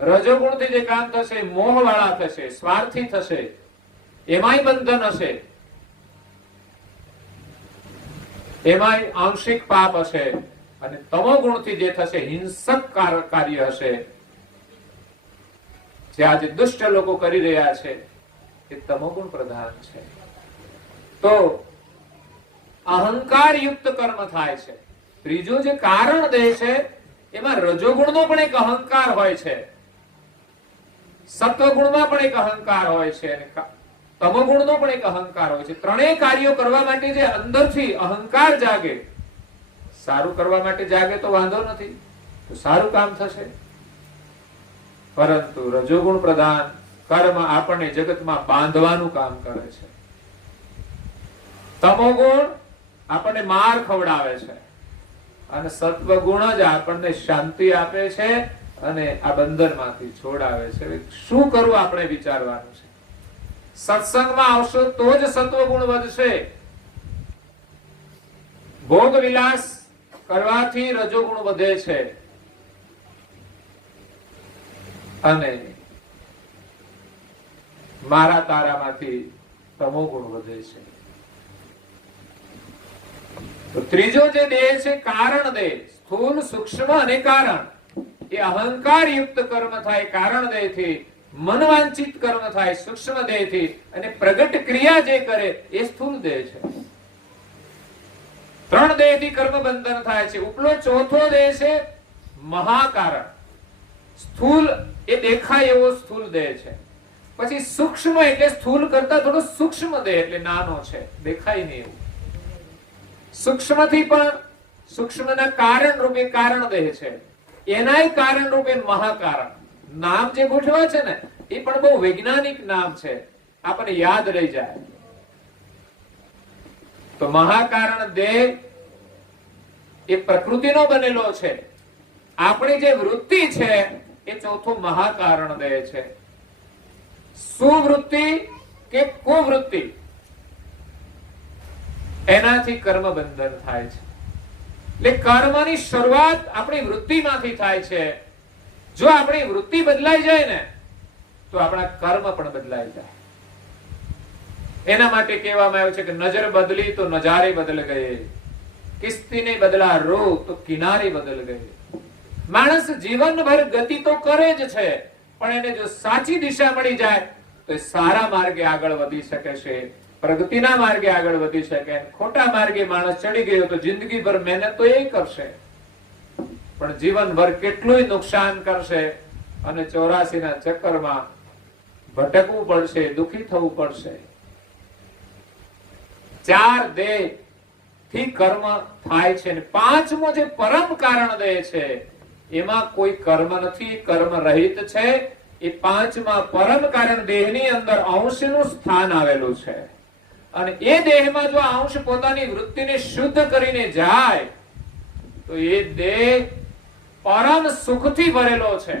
રજોગુણથી જે કામ થશે એ મોહવાળા થશે, સ્વાર્થી થશે, એમાંય બંધન હશે, એમાંય આંશિક પાપ હશે. અને તમોગુણથી જે થશે હિંસક કાર્ય હશે, જે આજે દુષ્ટ લોકો કરી રહ્યા છે એ તમોગુણ પ્રધાન છે. તો અહંકાર યુક્ત કર્મ થાય છે. ત્રીજો જે કારણ દેહ છે એમાં રજોગુણનો પણ એક અહંકાર હોય છે, સત્વગુણમાં પણ એક અહંકાર હોય છે અને તમોગુણનો પણ એક અહંકાર હોય છે. ત્રણેય કાર્યો કરવા માટે જે અંદરથી અહંકાર જાગે, સારું કરવા માટે જાગે તો વાંધો નથી, તો સારું કામ થશે. પરંતુ રજોગુણ પ્રધાન કર્મ આપણને જગતમાં બાંધવાનું કામ કરે છે. તમોગુણ આપણને માર ખવડાવે છે અને સત્વગુણ જ આપણને શાંતિ આપે છે અને આ બંધનમાંથી છોડાવે છે. શું કરવું આપણે વિચારવાનું છે. સત્સંગમાં આવશો તો જ સત્વગુણ વધશે. ભોગ વિલાસ કરવાથી રજોગુણ વધે છે અને મારા તારામાંથી તમોગુણ વધે છે. તો ત્રીજો જે દેહ છે કારણ દેહ, સ્થૂલ, સૂક્ષ્મ અને કારણ, એ અહંકાર યુક્ત કર્મ થાય કારણ દેહથી, મનવાંચિત કર્મ થાય સૂક્ષ્મ દેહથી, અને પ્રગટ ક્રિયા જે કરે એ સ્થૂલ દેહ છે. 3 દેહથી કર્મ બંધન થાય છે. ઉપલો ચોથો દેહ છે મહાકારણ. સ્થૂલ એ દેખાય એવો સ્થૂલ દેહ છે. પછી સૂક્ષ્મ એટલે સ્થૂલ કરતા થોડો સૂક્ષ્મ દેહ, એટલે નાનો છે, દેખાય નહીં એવું. સૂક્ષ્મથી પણ સૂક્ષ્મના કારણ રૂપે કારણ દેહ છે, એનાય કારણ રૂપે મહાકારણ. નામ જે ગોઠવા છે ને એ પણ બહુ વૈજ્ઞાનિક નામ છે, આપણને યાદ રહી જાય. તો મહાકારણ દેહ એ પ્રકૃતિનો બનેલો છે. આપણી જે વૃત્તિ છે એ ચોથું મહાકારણ દેહ છે. સુવૃત્તિ કે કુવૃત્તિ, એનાથી કર્મ બંધન થાય છે. એટલે કર્મની શરૂઆત આપણી વૃત્તિમાંથી થાય છે. જો આપણી વૃત્તિ બદલાઈ જાય ને તો આપણા કર્મ પણ બદલાઈ જાય. એના માટે કહેવામાં આવ્યું છે કે નજર બદલી તો નજારે બદલ ગયે, કિસ્તી ને બદલા રૂપ તો કિનારે બદલ ગયે. માણસ જીવનભર ગતિ તો કરે જ છે, પણ એને જો સાચી દિશા મળી જાય તો એ સારા માર્ગે આગળ વધી શકે છે, પ્રગતિના માર્ગે આગળ વધી શકે. ખોટા માર્ગે માણસ ચડી ગયો તો જિંદગીભર મહેનત તો એ કરશે પણ જીવનભર કેટલું નુકસાન કરશે અને 84 ના ચક્કરમાં ભટકવું પડશે, દુઃખી થવું પડશે. 4 દેહ થી કર્મ થાય છે. 5મો જે પરમ કારણ દેહ છે એમાં કોઈ કર્મ નથી, કર્મ રહિત છે એ પાંચમા પરમ કારણ દેહની અંદર અંશનું સ્થાન આવેલું છે. અને એ દેહમાં જો અંશ પોતાની વૃત્તિને શુદ્ધ કરીને જાય તો એ દેહ પરમ સુખથી ભરેલો છે.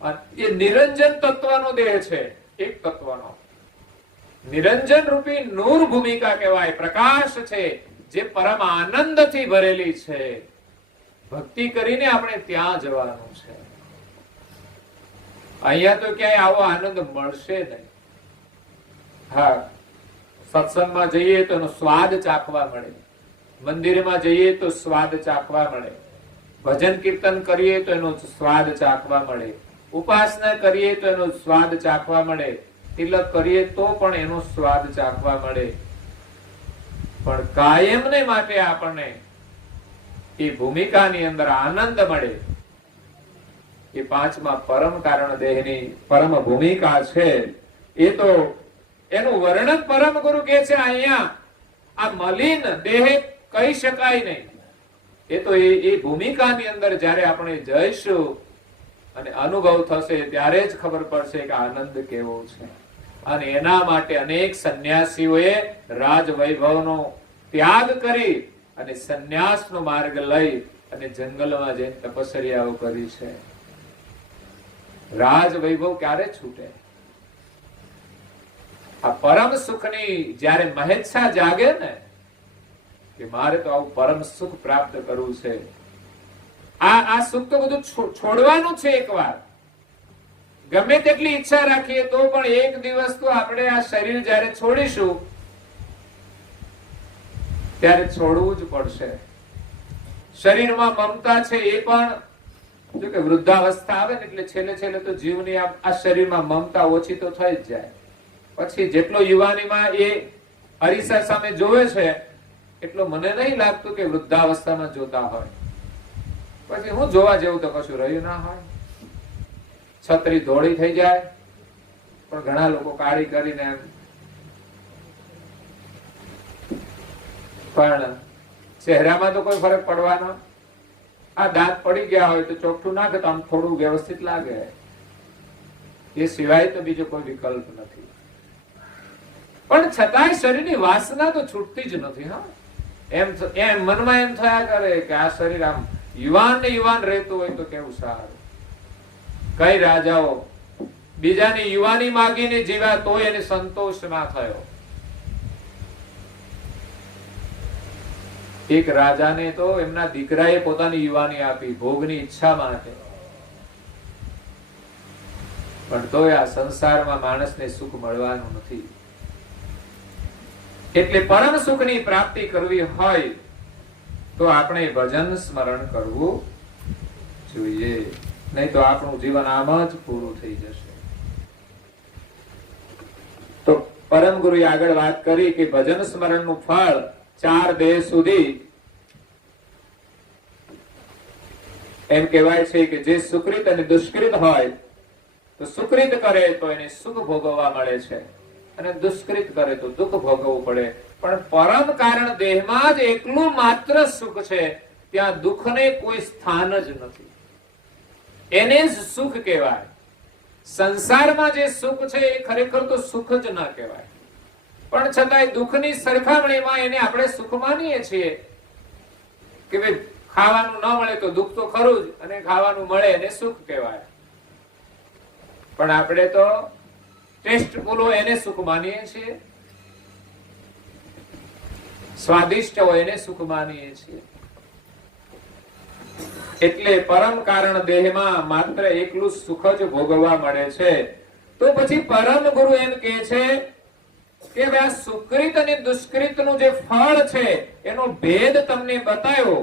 અને એ નિરંજન તત્વનો દેહ છે. એક તત્વનો નિરંજન રૂપી નૂર ભૂમિકા કહેવાય, પ્રકાશ છે, જે પરમ આનંદથી ભરેલી છે. ભક્તિ કરીને આપણે ત્યાં જવાનું છે. અહીંયા તો ક્યાંય આવો આનંદ મળશે નહીં. હા, સત્સંગમાં જઈએ તો એનો સ્વાદ ચાખવા મળે, મંદિરમાં જઈએ તો સ્વાદ ચાખવા મળે, ભજન કીર્તન કરીએ તો એનો સ્વાદ ચાખવા મળે, ઉપાસના કરીએ તો એનો સ્વાદ ચાખવા મળે, તિલક કરીએ તો પણ એનો સ્વાદ ચાખવા મળે. પણ કાયમને માટે આપણને એ ભૂમિકાની અંદર આનંદ મળે. એ પાંચમા પરમ કારણ દેહની પરમ ભૂમિકા છે. એ તો એનું વર્ણન પરમ ગુરુ કે છે અહીંયા આ મલિન દેહ કહી શકાય નહીં. એ તો એ ભૂમિકાની અંદર જ્યારે આપણે જઈશું અને અનુભવ થશે ત્યારે જ ખબર પડશે કે આનંદ કેવો છે. અને એના માટે અનેક સંન્યાસીઓએ રાજ વૈભવનો ત્યાગ કરી અને સંન્યાસનો માર્ગ લઈ અને જંગલમાં જઈને તપસ્યાઓ કરી છે. રાજ વૈભવ ક્યારે છૂટે? આ પરમ સુખની જ્યારે મહેચ્છા જાગે ને કે મારે તો આવું પરમ સુખ પ્રાપ્ત કરવું છે, આ સુખ તો બધું છોડવાનું છે. એકવાર ગમે તેટલી ઈચ્છા રાખીએ તો પણ એક દિવસ તો આપણે આ શરીર જ્યારે છોડીશું ત્યારે છોડવું જ પડશે. શરીરમાં મમતા છે એ પણ જો કે વૃદ્ધાવસ્થા આવે ને એટલે છેલ્લે તો જીવની આ શરીરમાં મમતા ઓછી તો થઈ જ જાય. પછી જેટલો યુવાનીમાં એ અરીસા સામે જોવે છે એટલો મને નહીં લાગતું કે વૃદ્ધાવસ્થામાં જોતા હોય. પછી હું જોવા જેવું તો કશું રહ્યું ના હોય. છત્રી ધોળી થઈ જાય પણ ઘણા લોકો કાળી કરીને એમ પણ ચહેરામાં તો કોઈ ફરક પડવાનો. આ દાંત પડી ગયા હોય તો ચોખ્ઠું નાખે તો આમ થોડું વ્યવસ્થિત લાગે. એ સિવાય તો બીજો કોઈ વિકલ્પ નથી. પણ છતાંય શરીરની વાસના તો છૂટતી જ નથી. હા, એમ મનમાં એમ થયા કરે કે આ શરીર આમ યુવાન ને યુવાન રહેતું હોય તો કેવું સારું. કઈ રાજાઓ બીજાની યુવાની માગીને જીવ્યા તોય એને સંતોષ ના થયો. એક રાજાને તો એમના દીકરાએ પોતાની યુવાની આપી ભોગની ઈચ્છા માટે, પણ તોય આ સંસારમાં માણસને સુખ મળવાનું નથી. એટલે પરમ સુખની પ્રાપ્તિ કરવી હોય તો આપણે ભજન સ્મરણ કરવું જોઈએ, નહીં તો આપણું જીવન આમ જ પૂરું થઈ જશે. તો પરમ ગુરુએ આગળ વાત કરી કે ભજન સ્મરણનું ફળ 4 દેહ સુધી એમ કહેવાય છે કે જે સુકૃત અને દુષ્કૃત હોય તો સુકૃત કરે તો એને સુખ ભોગવવા મળે છે અને દુષ્કૃત કરે તો દુઃખ ભોગવવું પડે. પણ પરમ કારણ દેહમાં જ એકલું માત્ર સુખ છે, ત્યાં દુઃખને કોઈ સ્થાન જ નથી. એને જ સુખ કહેવાય. સંસારમાં જે સુખ છે એ ખરેખર તો સુખ જ ના કહેવાય. પણ છતાંય દુઃખની સરખામણીમાં એને આપણે સુખ માનીએ છીએ કે ભાઈ ખાવાનું ન મળે તો દુઃખ તો ખરું જ, અને ખાવાનું મળે એને સુખ કહેવાય. પણ આપણે તો ટેસ્ટફુલ હોય એને સુખ માનીએ છીએ, સ્વાદિષ્ટ હોય એને સુખ માનીએ છીએ. એટલે પરમ કારણ દેહમાં માત્ર એકલું સુખ જ ભોગવવા મળે છે. તો પછી પરમ ગુરુ એમ કહે છે કે આ સુકૃત અને દુષ્કૃતનું જે ફળ છે એનો ભેદ તમને બતાવ્યો,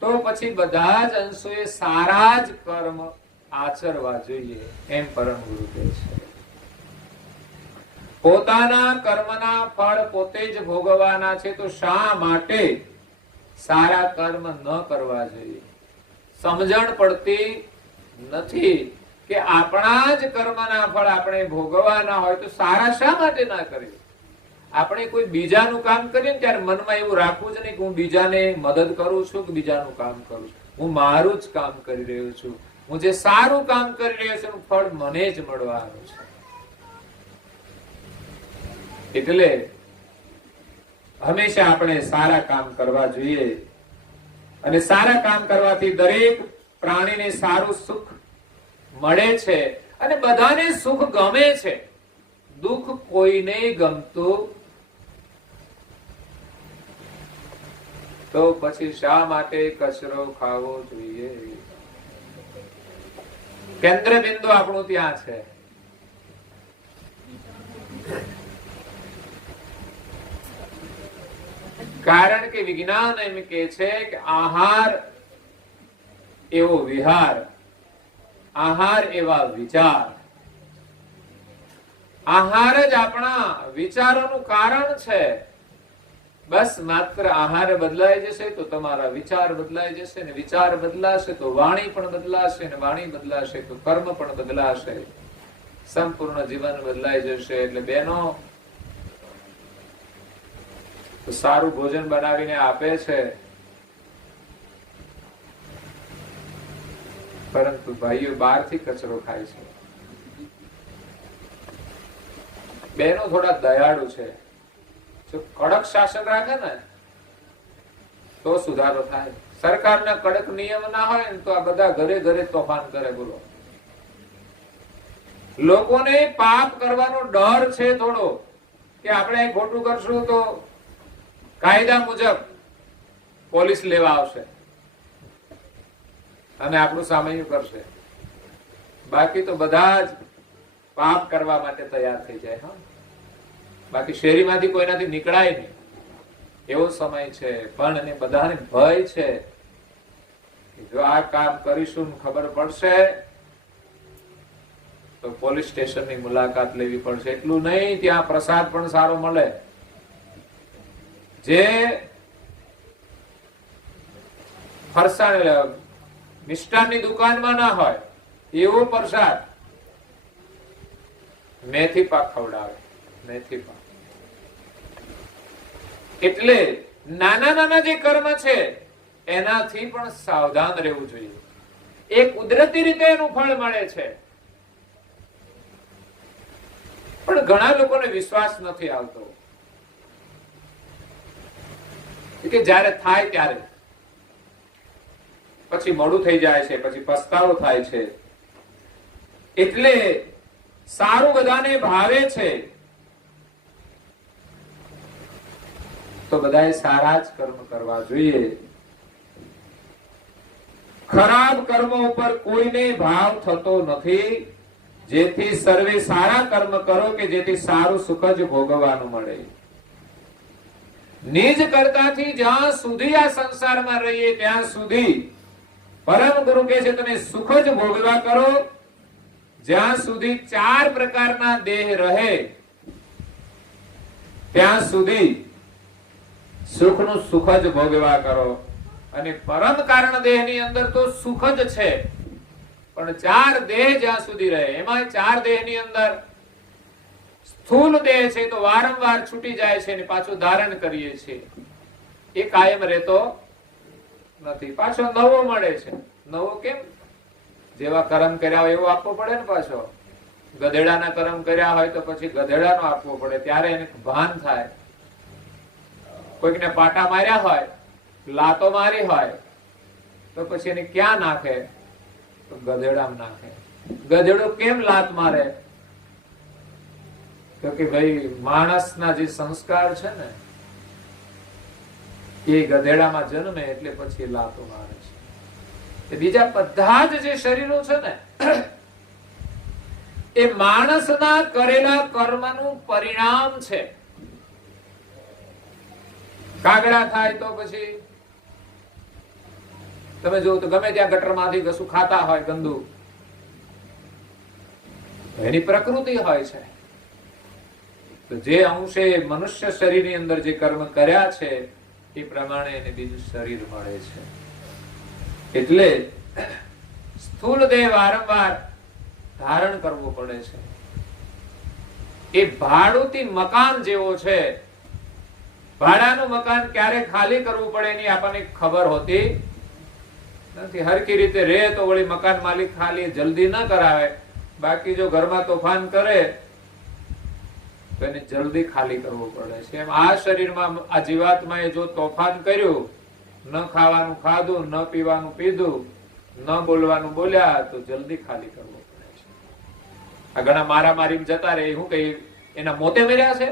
તો પછી બધા જ અંશોએ સારા જ કર્મ આચરવા જોઈએ, એમ પરમ ગુરુ કહે છે. પોતાના કર્મના ફળ પોતે જ ભોગવવાના છે તો શા માટે સારા કર્મ ન કરવા જોઈએ? સમજણ પડતી નથી કે આપણા જ કર્મના ફળ આપણે ભોગવવાના હોય તો સારા શા માટે ના કરીએ? આપણે કોઈ બીજાનું કામ કરીએ ત્યારે મનમાં એવું રાખવું જ નહીં કે હું બીજાને મદદ કરું છું કે બીજાનું કામ કરું છું. હું મારું જ કામ કરી રહ્યો છું, હું જે સારું કામ કરી રહ્યો છું એનું ફળ મને જ મળવાનું છે. એટલે હંમેશા આપણે સારા કામ કરવા જોઈએ, અને સારા કામ કરવાથી દરેક પ્રાણીને સારું સુખ મળે છે, અને બધાને સુખ ગમે છે. દુઃખ કોઈને ગમતું તો પછી શા માટે કચરો ખાવો જોઈએ? કેન્દ્ર બિંદુ આપણું ત્યાં છે. કારણ કે વિજ્ઞાન એમ કે છે કે આહાર એવો વિહાર, આહાર એવા વિચાર. આહાર જ આપણા વિચારોનું કારણ છે. બસ માત્ર આહાર બદલાઈ જશે તો તમારા વિચાર બદલાઈ જશે, ને વિચાર બદલાશે તો વાણી પણ બદલાશે, ને વાણી બદલાશે તો કર્મ પણ બદલાશે. સંપૂર્ણ જીવન બદલાઈ જશે. એટલે બહેનો સારું ભોજન બનાવીને આપે છે, પરંતુ ભાઈઓ બહારથી કચરો ખાય છે. બહેનો થોડા દયાળુ છે. જો કડક શાસન રાખે ને તો સુધારો થાય. સરકારના કડક નિયમ ના હોય ને તો આ બધા ઘરે ઘરે તોફાન કરે. બોલો, લોકોને પાપ કરવાનો ડર છે થોડો, કે આપણે ખોટું કરશું તો કાયદા મુજબ પોલીસ લેવા આવશે અને આપણું સામયું કરશે. બાકી તો બધા જ પાપ કરવા માટે તૈયાર થઈ જાય. હા, બાકી શેરીમાંથી કોઈનાથી નીકળાય નહીં એવો સમય છે. પણ એને બધાને ભય છે કે જો આ કામ કરીશું ખબર પડશે તો પોલીસ સ્ટેશનની મુલાકાત લેવી પડશે. એટલું નહીં, ત્યાં પ્રસાદ પણ સારો મળે, જે ફરસાણ મિષ્ટાનની દુકાનમાં ના હોય એવો પ્રસાદ. મેથી પાક ખવડાવે, મેથી પાક. એટલે નાના નાના જે કર્મ છે એનાથી પણ સાવધાન રહેવું જોઈએ. એ કુદરતી રીતે એનું ફળ મળે છે, પણ ઘણા લોકોને વિશ્વાસ નથી આવતો કે જ્યારે થાય ત્યારે પછી મોડું થઈ જાય છે, પછી પસ્તાવો થાય છે. એટલે સારું બધાને ભાવે છે તો બધાએ સારા જ કર્મ કરવા જોઈએ. ખરાબ કર્મો ઉપર કોઈને ભાવ થતો નથી. જેથી સર્વે સારા કર્મ કરો કે જેથી સારું સુખ જ ભોગવવાનું મળે. નિજ કરતાથી જ્યાં સુધી આ સંસારમાં રહીએ ત્યાં સુધી પરમ ગુરુ કહે છે તમે સુખ જ ભોગવા કરો. જ્યાં સુધી 4 પ્રકારના દેહ રહે ત્યાં સુધી સુખનું સુખ જ ભોગવા કરો. અને પરમ કારણ દેહની અંદર તો સુખ જ છે, પણ 4 દેહ જ્યાં સુધી રહે, એમાં 4 દેહની અંદર સ્થૂલ દેહ છે તો વારંવાર છૂટી જાય છે અને પાછું ધારણ કરીએ છીએ. એ કાયમ રહેતો નથી, પાછો નવો મળે છે. નવો કેમ? જેવા કર્મ કર્યા હોય એવું આપવો પડે ને. પાછો ગધેડાના કર્મ કર્યા હોય તો પછી ગધેડાનો આપવો પડે, ત્યારે એને ભાન થાય. કોઈકને પાટા માર્યા હોય, લાતો મારી હોય તો પછી એને ક્યાં નાખે? તો ગધેડામાં નાખે. ગધેડો કેમ લાત મારે? તો કે ભાઈ માણસના જે સંસ્કાર છે ને એ ગધેડામાં જન્મે એટલે પછી લાતો મારે છે. બીજા બધા જ જે શરીરો છે ને એ માણસના કરેલા કર્મનું પરિણામ છે. કાગડા થાય તો પછી તમે જો તો ગમે ત્યાં ગટરમાંથી કશું ખાતા હોય ગંદુ, એની પ્રકૃતિ હોય છે. તો જે અંશે મનુષ્ય શરીરની અંદર જે કર્મ કર્યા છે એ પ્રમાણે એને બીજું શરીર મળે છે. એટલે સ્થૂલ દેહ વારંવાર ધારણ કરવો પડે છે. એ ભાડુતી મકાન જેવો છે. ભાડાનું મકાન ક્યારે ખાલી કરવું પડે એની આપણને ખબર હોતી નથી. હરકી રીતે રહે તો વળી મકાન માલિક ખાલી જલ્દી ન કરાવે, બાકી જો ઘરમાં તોફાન કરે તો એને જલ્દી ખાલી કરવું પડે છે. એમ આ શરીરમાં આ જીવાત્માએ જો તોફાન કર્યું, ન ખાવાનું ખાધું, ન પીવાનું પીધું, ન બોલવાનું બોલ્યા, તો જલ્દી ખાલી કરવું પડે છે. આ ઘણા મારામારી જતા રહે, હું કઈ એના મોતે મર્યા છે?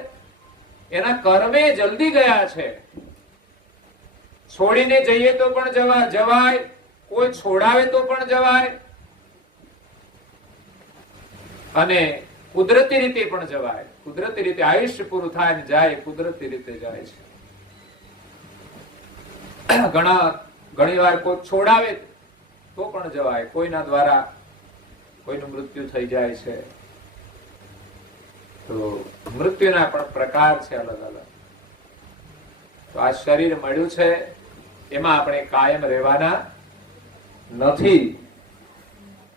એના કર્મે જલ્દી ગયા છે. છોડીને જઈએ તો પણ જવાય, કોઈ છોડાવે તો પણ જવાય, અને કુદરતી રીતે પણ જવાય. કુદરતી રીતે આયુષ્ય પૂરું થાય ને જાય, કુદરતી રીતે જાય છે. ઘણી વાર કોઈ છોડાવે તો પણ જવાય, કોઈના દ્વારા કોઈનું મૃત્યુ થઈ જાય છે. તો મૃત્યુના પણ પ્રકાર છે અલગ અલગ. તો આ શરીર મળ્યું છે, એમાં આપણે કાયમ રહેવાના નથી.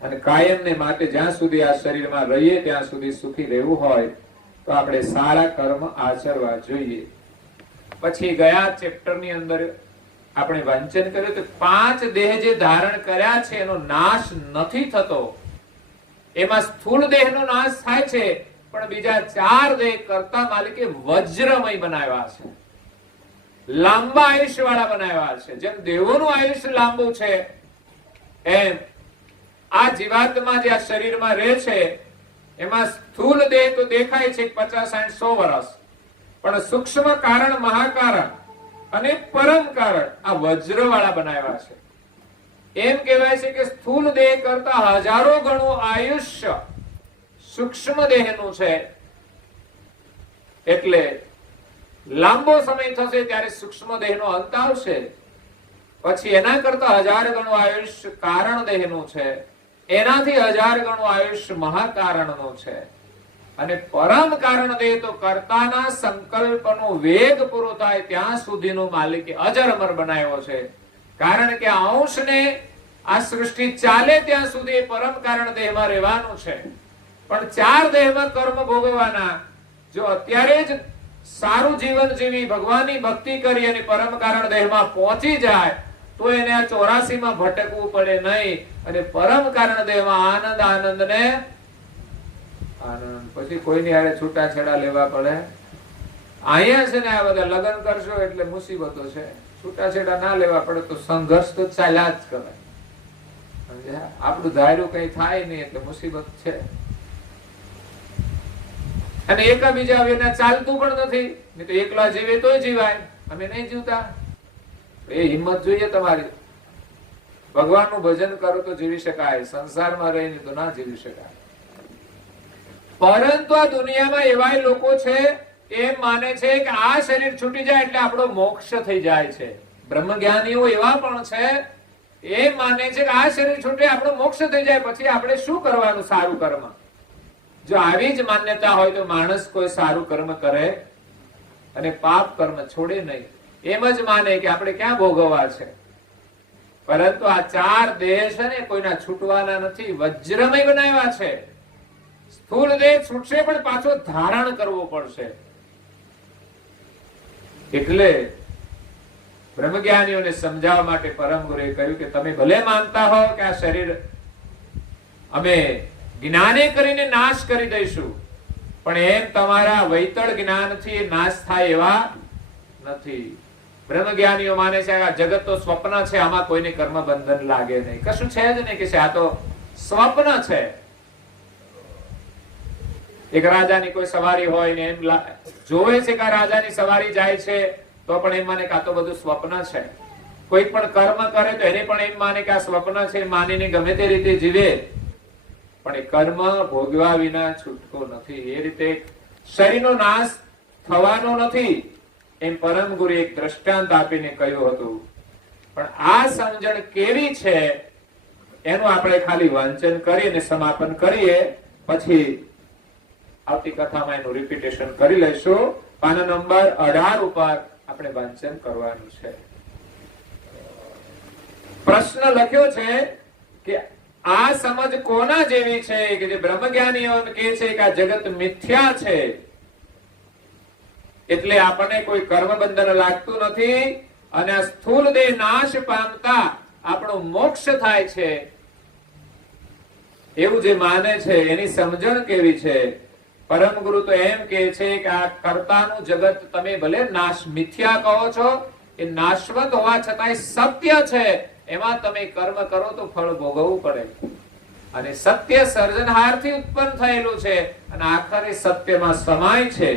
અને કાયમને માટે જ્યાં સુધી આ શરીરમાં રહીએ ત્યાં સુધી સુખી રહેવું હોય તો આપણે સારા કર્મ આચરવા જોઈએ. પછી ગયા ચેપ્ટરની અંદર આપણે વાંચન કર્યું તો 5 દેહ જે ધારણ કર્યા છે એનો નાશ નથી થતો. એમાં સ્થૂળ દેહનો નાશ થાય છે, પણ બીજા 4 દેહ કરતા માલિકે વજ્રમય બનાવ્યા છે, લાંબા આયુષ્ય વાળા બનાવ્યા છે. જેમ દેવોનું આયુષ્ય લાંબુ છે, એમ આ જીવાત્મા જે આ શરીરમાં રહે છે એમાં સ્થૂલ દેહ તો દેખાય છે 50, 60, 100 વર્ષ, પણ સૂક્ષ્મ કારણ, મહાકારણ અને પરમ કારણ આ વજ્ર વાળા બનાવ્યા છે. એમ કહેવાય છે કે સ્થૂલ દેહ કરતા હજારો ગણું આયુષ્ય સૂક્ષ્મ દેહનું છે. એટલે લાંબો સમય થશે ત્યારે સૂક્ષ્મ દેહનો અંત આવશે. પછી એના કરતા 1000 ગણું આયુષ્ય કારણ દેહનું છે, એનાથી 1000 ગણું આયુષ્ય મહાકારણનું છે. અને પરમ કારણ દેહ તો કર્તાના સંકલ્પનો વેગ પૂરો થાય ત્યાં સુધીનો માલિકે અજર અમર બનાવ્યો છે. કારણ કે અંશને આ સૃષ્ટિ ચાલે ત્યાં સુધી પરમ કારણ દેહમાં રહેવાનું છે, પણ 4 દેહમાં કર્મ ભોગવવાના. જો અત્યારે જ સારું જીવન જીવી ભગવાનની ભક્તિ કરી અને પરમ કારણ દેહમાં પહોંચી જાય તો એને આ 84 માં ભટકવું પડે નહીં, અને પરમ કારણ દેહમાં આનંદ ને આનંદ. પછી કોઈની હારે છૂટાછેડા લેવા પડે? અહીંયા છે ને આ બધા લગ્ન કરશો એટલે મુસીબતો છે, છૂટાછેડા ના લેવા પડે તો સંઘર્ષ તો ચાલ્યા જ કરે. આપણું ધાર્યું કઈ થાય નહીં એટલે મુસીબત છે. અને એકબીજા વિના ચાલતું પણ નથી, નહીં તો એકલા જીવે તોય જીવાય, અમે નહીં જીવતા. એ હિંમત જોઈએ તમારી. ભગવાનનું ભજન કરો તો જીવી શકાય, સંસારમાં રહીને તો ના જીવી શકાય. પરંતુ આ દુનિયામાં એવા લોકો છે એમ માને છે કે આ શરીર છૂટી જાય એટલે આપણો મોક્ષ થઈ જાય છે. બ્રહ્મજ્ઞાનીઓ એવા પણ છે એ માને છે કે આ શરીર છૂટે આપણો મોક્ષ થઈ જાય, પછી આપણે શું કરવાનું સારું કર્મ? જો આવી જ માન્યતા હોય તો માણસ કોઈ સારું કર્મ કરે અને પાપ કર્મ છોડે નહીં. એમ જ માને કે આપણે ક્યાં ભોગવવા છે. પરંતુ આ 4 દેહ છે ને કોઈના છૂટવાના નથી, વજ્રમય બનાવ્યા છે. સ્થૂળ દેહ છૂટશે પણ પાછો ધારણ કરવો પડશે. એટલે બ્રહ્મજ્ઞાનીઓને સમજાવવા માટે પરમ ગુરુએ કહ્યું કે તમે ભલે માનતા હો કે આ શરીર અમે જ્ઞાને કરીને નાશ કરી દઈશું, પણ એમ તમારા વૈતળ જ્ઞાનથી નાશ થાય એવા નથી. બ્રહ્મજ્ઞાનીઓ માને છે કે આ જગત તો સ્વપ્ન છે, આમાં કોઈને કર્મ બંધન લાગે નહીં, કશું છે જ નહીં, કે આ તો સ્વપ્ન છે. એક રાજાની કોઈ સવારી હોય ને એમ જોવે છે કે આ રાજાની સવારી જાય છે તો પણ એમ માને કે આ તો બધું સ્વપ્ન છે. કોઈ પણ કર્મ કરે તો એને પણ એમ માને કે આ સ્વપ્ન છે, માનીને ગમે તે રીતે જીવે, પણ એ કર્મ ભોગવા વિના છૂટકો નથી. એ રીતે શરીરનો નાશ થવાનો નથી એમ પરમ ગુરુ એક દ્રષ્ટાંત આપીને કહ્યું હતું. પણ આ સમજણ કેવી છે એનું આપણે ખાલી વાંચન કરીને સમાપન કરીએ, પછી આવતી કથામાં એનું રિપીટેશન કરી લઈશું. પાના નંબર 18 ઉપર આપણે વાંચન કરવાનું છે. પ્રશ્ન લખ્યો છે કે આ સમજ કોના જેવી છે કે જે બ્રહ્મજ્ઞાનીઓ કહે છે કે આ જગત મિથ્યા છે, એટલે આપણને કોઈ કર્મ બંધન લાગતું નથી, અને આ સ્થૂળ દેહ નાશ પામતા આપણો મોક્ષ થાય છે, એવું જે માને છે એની સમજણ કેવી છે? પરમ ગુરુ તો એમ કહે છે કે આ કર્તાનું જગત તમે ભલે મિથ્યા કહો છો, એ નાશવંત હોવા છતાંય સત્ય છે. એમાં તમે કર્મ કરો તો ફળ ભોગવવું પડે. અને સત્ય સર્જનહારથી ઉત્પન્ન થયેલું છે અને આખરે સત્યમાં સમાય છે.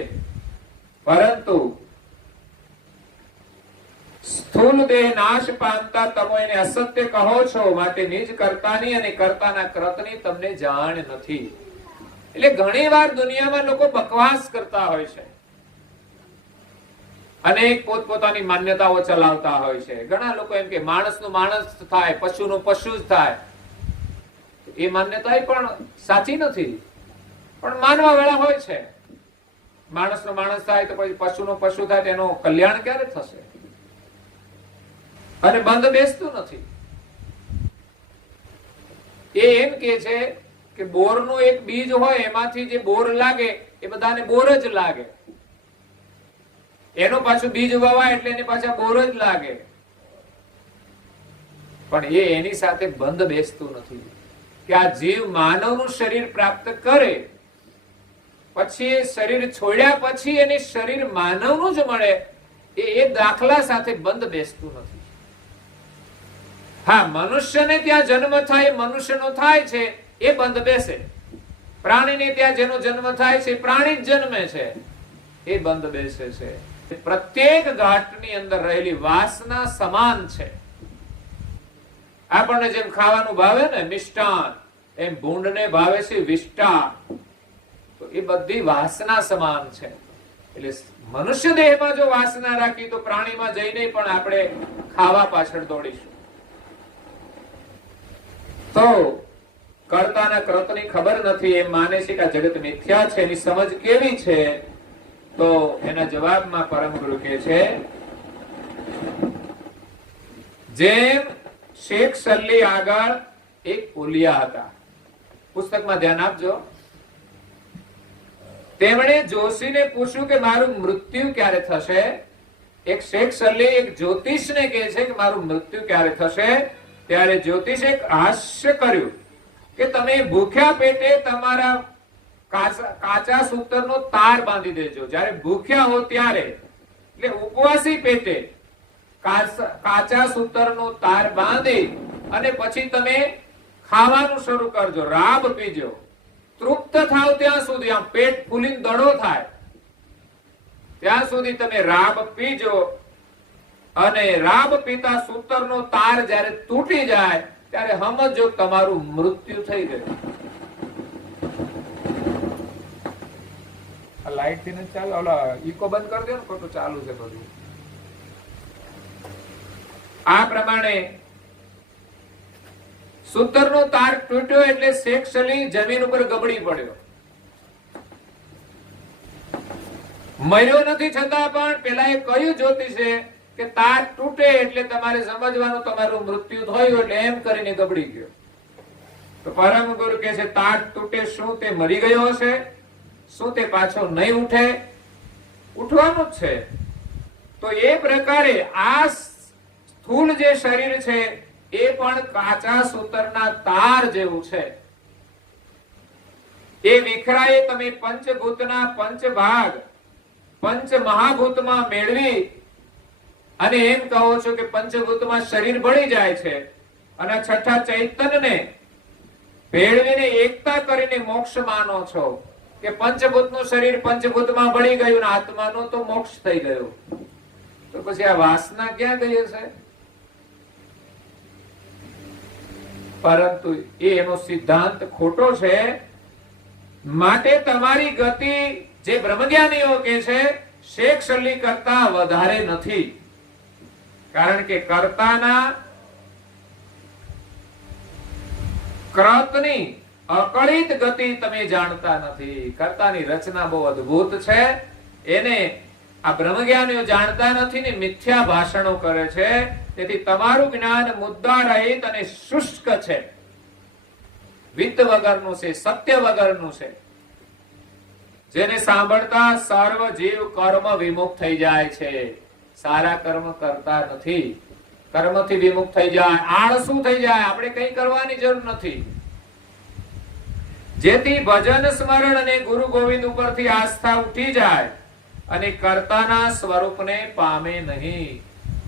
પરંતુ સ્થૂલ દેહ નાશ પામતા તમે એને અસત્ય કહો છો, માટે નિજ કર્તાની અને કર્તાના કૃતની તમને જાણ નથી. એટલે ઘણી વાર દુનિયામાં લોકો બકવાસ કરતા હોય છે, અનેક પોતપોતાની માન્યતાઓ ચલાવતા હોય છે. ઘણા લોકો એમ કે માણસનું માણસ થાય, પશુનું પશુ જ થાય. એ માન્યતા પણ સાચી નથી, પણ માનવા વાળા હોય છે. માણસનો માણસ થાય તો પછી પશુનો પશુ થાય, તેનું કલ્યાણ ક્યારે થશે? અને બંધ બેસતું નથી. એ એમ કે છે કે બોરનું એક બીજ હોય, એમાંથી જે બોર લાગે એ બધાને બોર જ લાગે. એનું પાછું બીજ વવાય એટલે એની પાછા બોર જ લાગે. પણ એ એની સાથે બંધ બેસતું નથી કે આ જીવ માનવનું શરીર પ્રાપ્ત કરે પછી એ શરીર છોડ્યા પછી એને શરીર માનવનું જ મળે, એ દાખલા સાથે બંધ બેસતું નથી. હા, મનુષ્યને ત્યાં જન્મ થાય, મનુષ્યનો થાય છે, એ બંધ બેસે. પ્રાણીને ત્યાં જેનો જન્મ થાય છે, પ્રાણી જ જન્મે છે, એ બંધ બેસે છે. પ્રત્યેક ઘાટની અંદર રહેલી વાસના સમાન છે. આપણને જેમ ખાવાનું ભાવે ને મિષ્ટાન, એમ ભૂંડને ભાવે છે વિષ્ટા. તો એ બધી વાસના સમાન છે. એટલે મનુષ્ય દેહમાં જો વાસના રાખી તો પ્રાણીમાં જઈને પણ આપણે ખાવા પાછળ દોડીશું. તો કર્તાના કૃતની ખબર નથી, એમ માને છે કે આ જગત મિથ્યા છે. એની સમજ કેવી છે? તો એના જવાબમાં પરમ ગુરુ કહે છે, જેમ શેખ સલ્લી આગળ એક પુલિયા હતા, પુસ્તકમાં ધ્યાન આપજો. તેમણે જોશીને પૂછ્યું કે મારું મૃત્યુ ક્યારે થશે? એક શેખ સલ્લી એક જ્યોતિષને કહે છે કે મારું મૃત્યુ ક્યારે થશે? ત્યારે જ્યોતિષે એક હાસ્ય કર્યું કે તમે ભૂખ્યા પેટે તમારા કાચા સૂતરનો તાર બાંધી દેજો. જ્યારે ભૂખ્યા હો ત્યારે, એટલે ઉપવાસી પેટે કાચા સૂતરનો તાર બાંધી અને પછી તમે ખાવાનું શરૂ કરજો, રાબ પીજો. તૃપ્ત થાવ ત્યાં સુધી, આમ પેટ ફૂલીને દડો થાય ત્યાં સુધી તમે રાબ પીજો. અને રાબ પીતા સૂતરનો તાર જ્યારે તૂટી જાય ત્યારે સમજો તમારું મૃત્યુ થઈ ગયું. લાઈટ થી નથી ચાલે, ઓલા ઈકો બંધ કરી દો ને, ખોટું ચાલુ છે બધું. આ પ્રમાણે સૂતરનો તાર તૂટ્યો એટલે શેખ સલી જમીન ઉપર ગબડી પડ્યો. મર્યો નથી છતાં પણ પેલા એ કહ્યું જ્યોતિષે કે તાર તૂટે એટલે તમારે સમજવાનું તમારું મૃત્યુ થયું, એટલે એમ કરીને ગબડી ગયો. તો પરમ ગુરુ કહે છે તાર તૂટે શું તે મરી ગયો હશે? શું તે પાછો નહીં ઉઠે? ઉઠવાનું જ છે. તો એ પ્રકારે આ સ્થૂલ જે શરીર છે એ પણ કાચા સૂતરના તાર જેવું છે. એ વિખરાય તમે પંચભૂતના પંચ ભાગ પંચ મહાભૂતમાં મેળવી અને એમ કહો છો કે પંચભૂતમાં શરીર ભળી જાય છે અને છઠ્ઠા ચૈતન્યને ભેળવીને એકતા કરીને મોક્ષ માનો છો કે પંચભૂતનું શરીર પંચભૂતમાં ભળી ગયું ને આત્માનો તો મોક્ષ થઈ ગયો. તો પછી આ વાસના ક્યાં ગઈ હશે? પરંતુ એનો સિદ્ધાંત ખોટો છે. માટે તમારી ગતિ જે બ્રહ્મજ્ઞાનીઓ કે છે શેખ સલ્લી કરતા વધારે નથી. કારણ કે કર્તાના ક્રતની અકળિત ગતિ તમે જાણતા નથી. કર્તાની રચના બહુ અદ્ભુત છે, એને આ બ્રહ્મજ્ઞાનીઓ જાણતા નથી ને મિથ્યા ભાષણો કરે છે. તેથી તમારું જ્ઞાન મુદ્દા રહિત અને શુષ્ક છે, વિત્ત વગરનું છે, સત્ય વગરનું છે. જેને સાંભળતા સર્વ જીવ કર્મ વિમુખ થઈ જાય છે. સારા કર્મ કરતા નથી. કર્મથી વિમુખ થઈ જાય, આળસુ થઈ જાય, આપણે કંઈ કરવાની જરૂર નથી. જેથી ભજન સ્મરણ અને ગુરુ ગોવિંદ ઉપરથી આસ્થા ઉઠી જાય અને કર્તાના સ્વરૂપને પામે નહીં.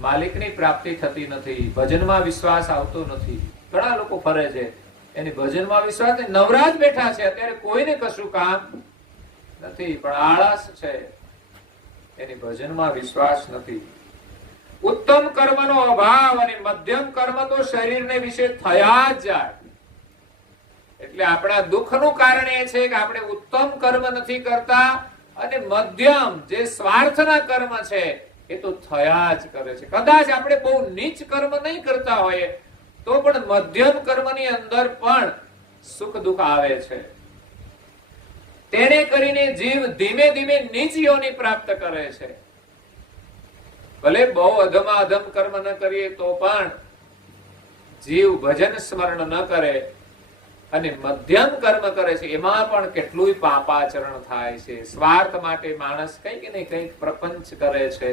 માલિકની પ્રાપ્તિ થતી નથી, ભજનમાં વિશ્વાસ આવતો નથી. ઘણા લોકો ફરે છે, એની ભજનમાં વિશ્વાસ નહીં, નવરાજ બેઠા છે, અત્યારે કોઈને કશું કામ નથી, પણ આળસ છે, એની ભજનમાં વિશ્વાસ નથી. ઉત્તમ કર્મનો અભાવ અને મધ્યમ કર્મ તો શરીરને વિશે થયા જ જાય. એટલે આપણા દુઃખનું કારણ એ છે કે આપણે ઉત્તમ કર્મ નથી કરતા અને મધ્યમ જે સ્વાર્થના કર્મ છે એ તો થયા જ કરે છે. કદાચ આપણે બહુ નીચ કર્મ નહીં કરતા હોઈએ તો પણ મધ્યમ કર્મની અંદર પણ સુખ દુઃખ આવે છે. તેને કરીને જીવ ધીમે ધીમે નીચ યોની પ્રાપ્ત કરે છે. ભલે બહુ અધમ કર્મ ન કરીએ તો પણ જીવ ભજન સ્મરણ ન કરે અને મધ્યમ કર્મ કરે છે, એમાં પણ કેટલું પાપાચરણ થાય છે. સ્વાર્થ માટે માણસ કંઈક ને કંઈક પ્રપંચ કરે છે,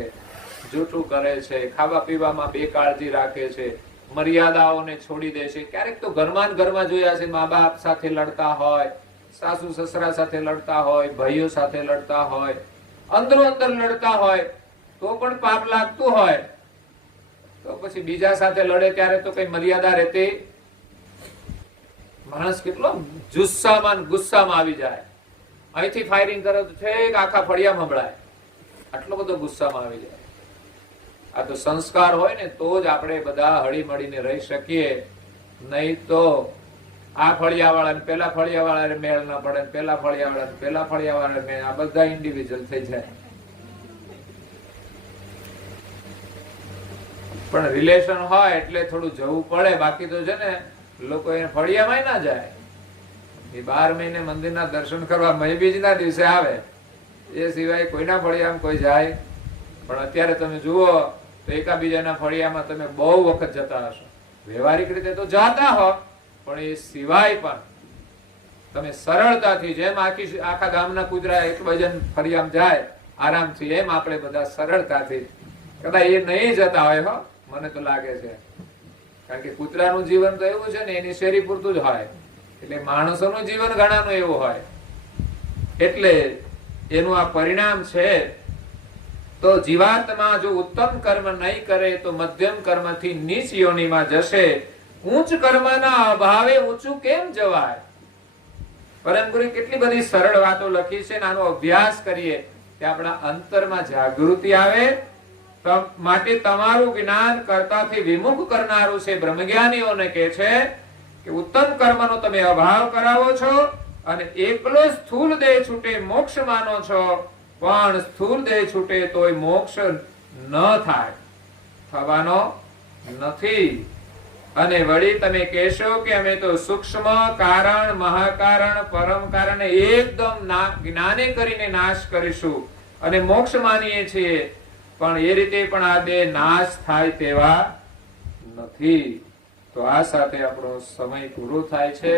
જૂઠું કરે છે, ખાવા પીવામાં બેકાળજી રાખે છે, મર્યાદાઓને છોડી દે છે. ક્યારેક તો ઘરમાં જોયા છે, મા બાપ સાથે લડતા હોય, સાસુ સસરા સાથે લડતા હોય, ભાઈઓ સાથે લડતા હોય, અંદરો અંદર લડતા હોય તો પણ પાપ લાગતું હોય તો પછી બીજા સાથે લડે ત્યારે તો કઈ મર્યાદા રહેતી. માણસ કેટલો ગુસ્સામાં આવી જાય, અહીંથી ફાયરિંગ કરે તો ઠેક આખા ફળિયામાં સંભળાય, આટલો બધો ગુસ્સામાં આવી જાય. આ તો સંસ્કાર હોય ને તો જ આપણે બધા હળી મળીને રહી શકીએ, નહીં તો આ ફળિયાવાળાને પેલા ફળિયાવાળાને મેળ ના પડે, પેલા ફળિયાવાળાને મેળ, આ બધા ઇન્ડિવિજ્યુઅલ થઈ જાય. પણ રિલેશન હોય એટલે થોડું જવું પડે, બાકી તો છે ને લોકો એને ફળિયામાં ના જાય. એ 12 મહિને મંદિરના દર્શન કરવા મહીબીજના દિવસે આવે, એ સિવાય કોઈના ફળિયામાં કોઈ જાય. પણ અત્યારે તમે જુઓ તો એકાબીજાના ફળિયામાં તમે બહુ વખત જતા હશો. વ્યવહારિક રીતે તો જાતા હો, પણ એ સિવાય પણ તમે સરળતાથી, જેમ આખા ગામના કૂતરા એકબીજાના ફળિયામાં જાય આરામથી, એમ આપણે બધા સરળતાથી, કદાચ એ નહીં જતા હોય હો, મને તો લાગે છે. કારણ કે કૂતરાનું જીવન તો એવું છે ને, એની શેરી પૂરતું જ હોય, એટલે માણસોનું જીવન ઘણાનું એવું હોય. એટલે એનું આ પરિણામ છે. તો જીવાત્મા જો ઉત્તમ કર્મ નહીં કરે તો મધ્યમ કર્મથી નીચ યોનિમાં જશે. ઉચ્ચ કર્મના અભાવે ઊંચું કેમ જવાય? પરમ ગુરુએ કેટલી બધી સરળ વાતો લખી છે, આનો અભ્યાસ કરીએ કે આપણા અંતરમાં જાગૃતિ આવે. માટે તમારું જ્ઞાન કરતાથી વિમુખ કરનારું છે. બ્રહ્મજ્ઞાનીઓને કહે છે કે ઉત્તમ કર્મનો તમે અભાવ કરાવો છો અને એકલો સ્થૂળ દેહ છૂટે મોક્ષ માનો છો, પણ સ્થૂળ દેહ છૂટે તોય મોક્ષ ન થાય, થવાનો નથી. અને વળી તમે કહેશો કે અમે તો સૂક્ષ્મ કારણ, મહાકારણ, પરમ કારણ એકદમ જ્ઞાને કરીને નાશ કરીશું અને મોક્ષ માનીએ છીએ, પણ એ રીતે પણ આ બે નાશ થાય તેવા નથી. તો આ સાથે આપણો સમય પૂરો થાય છે.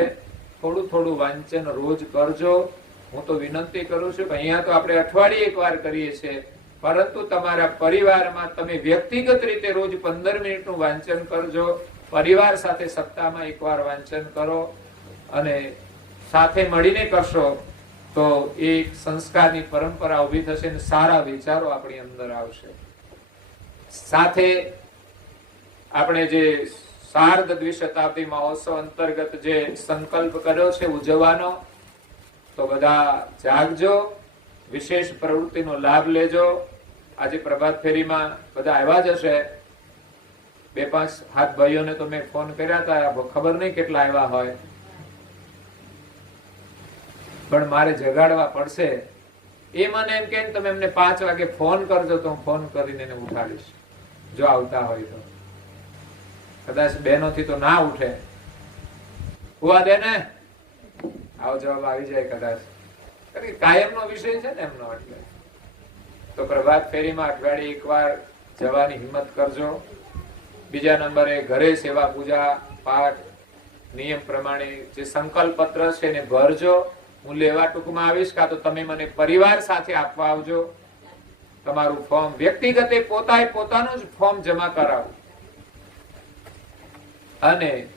થોડું વાંચન રોજ કરજો. હું તો વિનંતી કરું છું કે અહીંયા તો આપણે અઠવાડિયે એકવાર કરીએ છીએ, પરંતુ તમારા પરિવારમાં તમે વ્યક્તિગત રીતે રોજ 15 મિનિટનું વાંચન કરજો. પરિવાર સાથે સપ્તાહમાં એકવાર વાંચન કરો અને સાથે મળીને કરશો તો એક સંસ્કારની પરંપરા ઉભી થશે અને સારા વિચારો આપણી અંદર આવશે. સાથે આપણે જે શારદ દ્વિશતાબ્દી મહોત્સવ અંતર્ગત જે સંકલ્પ કર્યો છે ઉજવવાનો, તો બધા જાગજો, વિશેષ પ્રવૃત્તિનો લાભ લેજો. આજે પ્રભાત ફેરીમાં બધા આવ્યા જ હશે. 2-5 હાથ ભાઈઓને તો મેં ફોન કર્યા હતા, ખબર નહીં કેટલા આવ્યા હોય, પણ મારે જગાડવા પડશે. એ મને એમ કે તમે એમને 5 વાગે ફોન કરજો તો હું ફોન કરીને એને ઉઠાડીશ, જો આવતા હોય તો. કદાચ બહેનોથી તો ના ઉઠે, હુવા દે ને, આવો જવાબ આવી જાય કદાચ, કારણ કે કાયમનો વિષય છે ને એમનો. એટલે તો પ્રભાત ફેરીમાં અઠવાડિયે એકવાર જવાની હિંમત કરજો. બીજા નંબરે ઘરે સેવા પૂજા પાઠ નિયમ પ્રમાણે જે સંકલ્પ પત્ર છે એને ભરજો. હું લેવા ટૂંકમાં આવીશ, કાં તો તમે મને પરિવાર સાથે આપવા આવજો. તમારું ફોર્મ વ્યક્તિગતે પોતાનું જ ફોર્મ જમા કરાવો. અને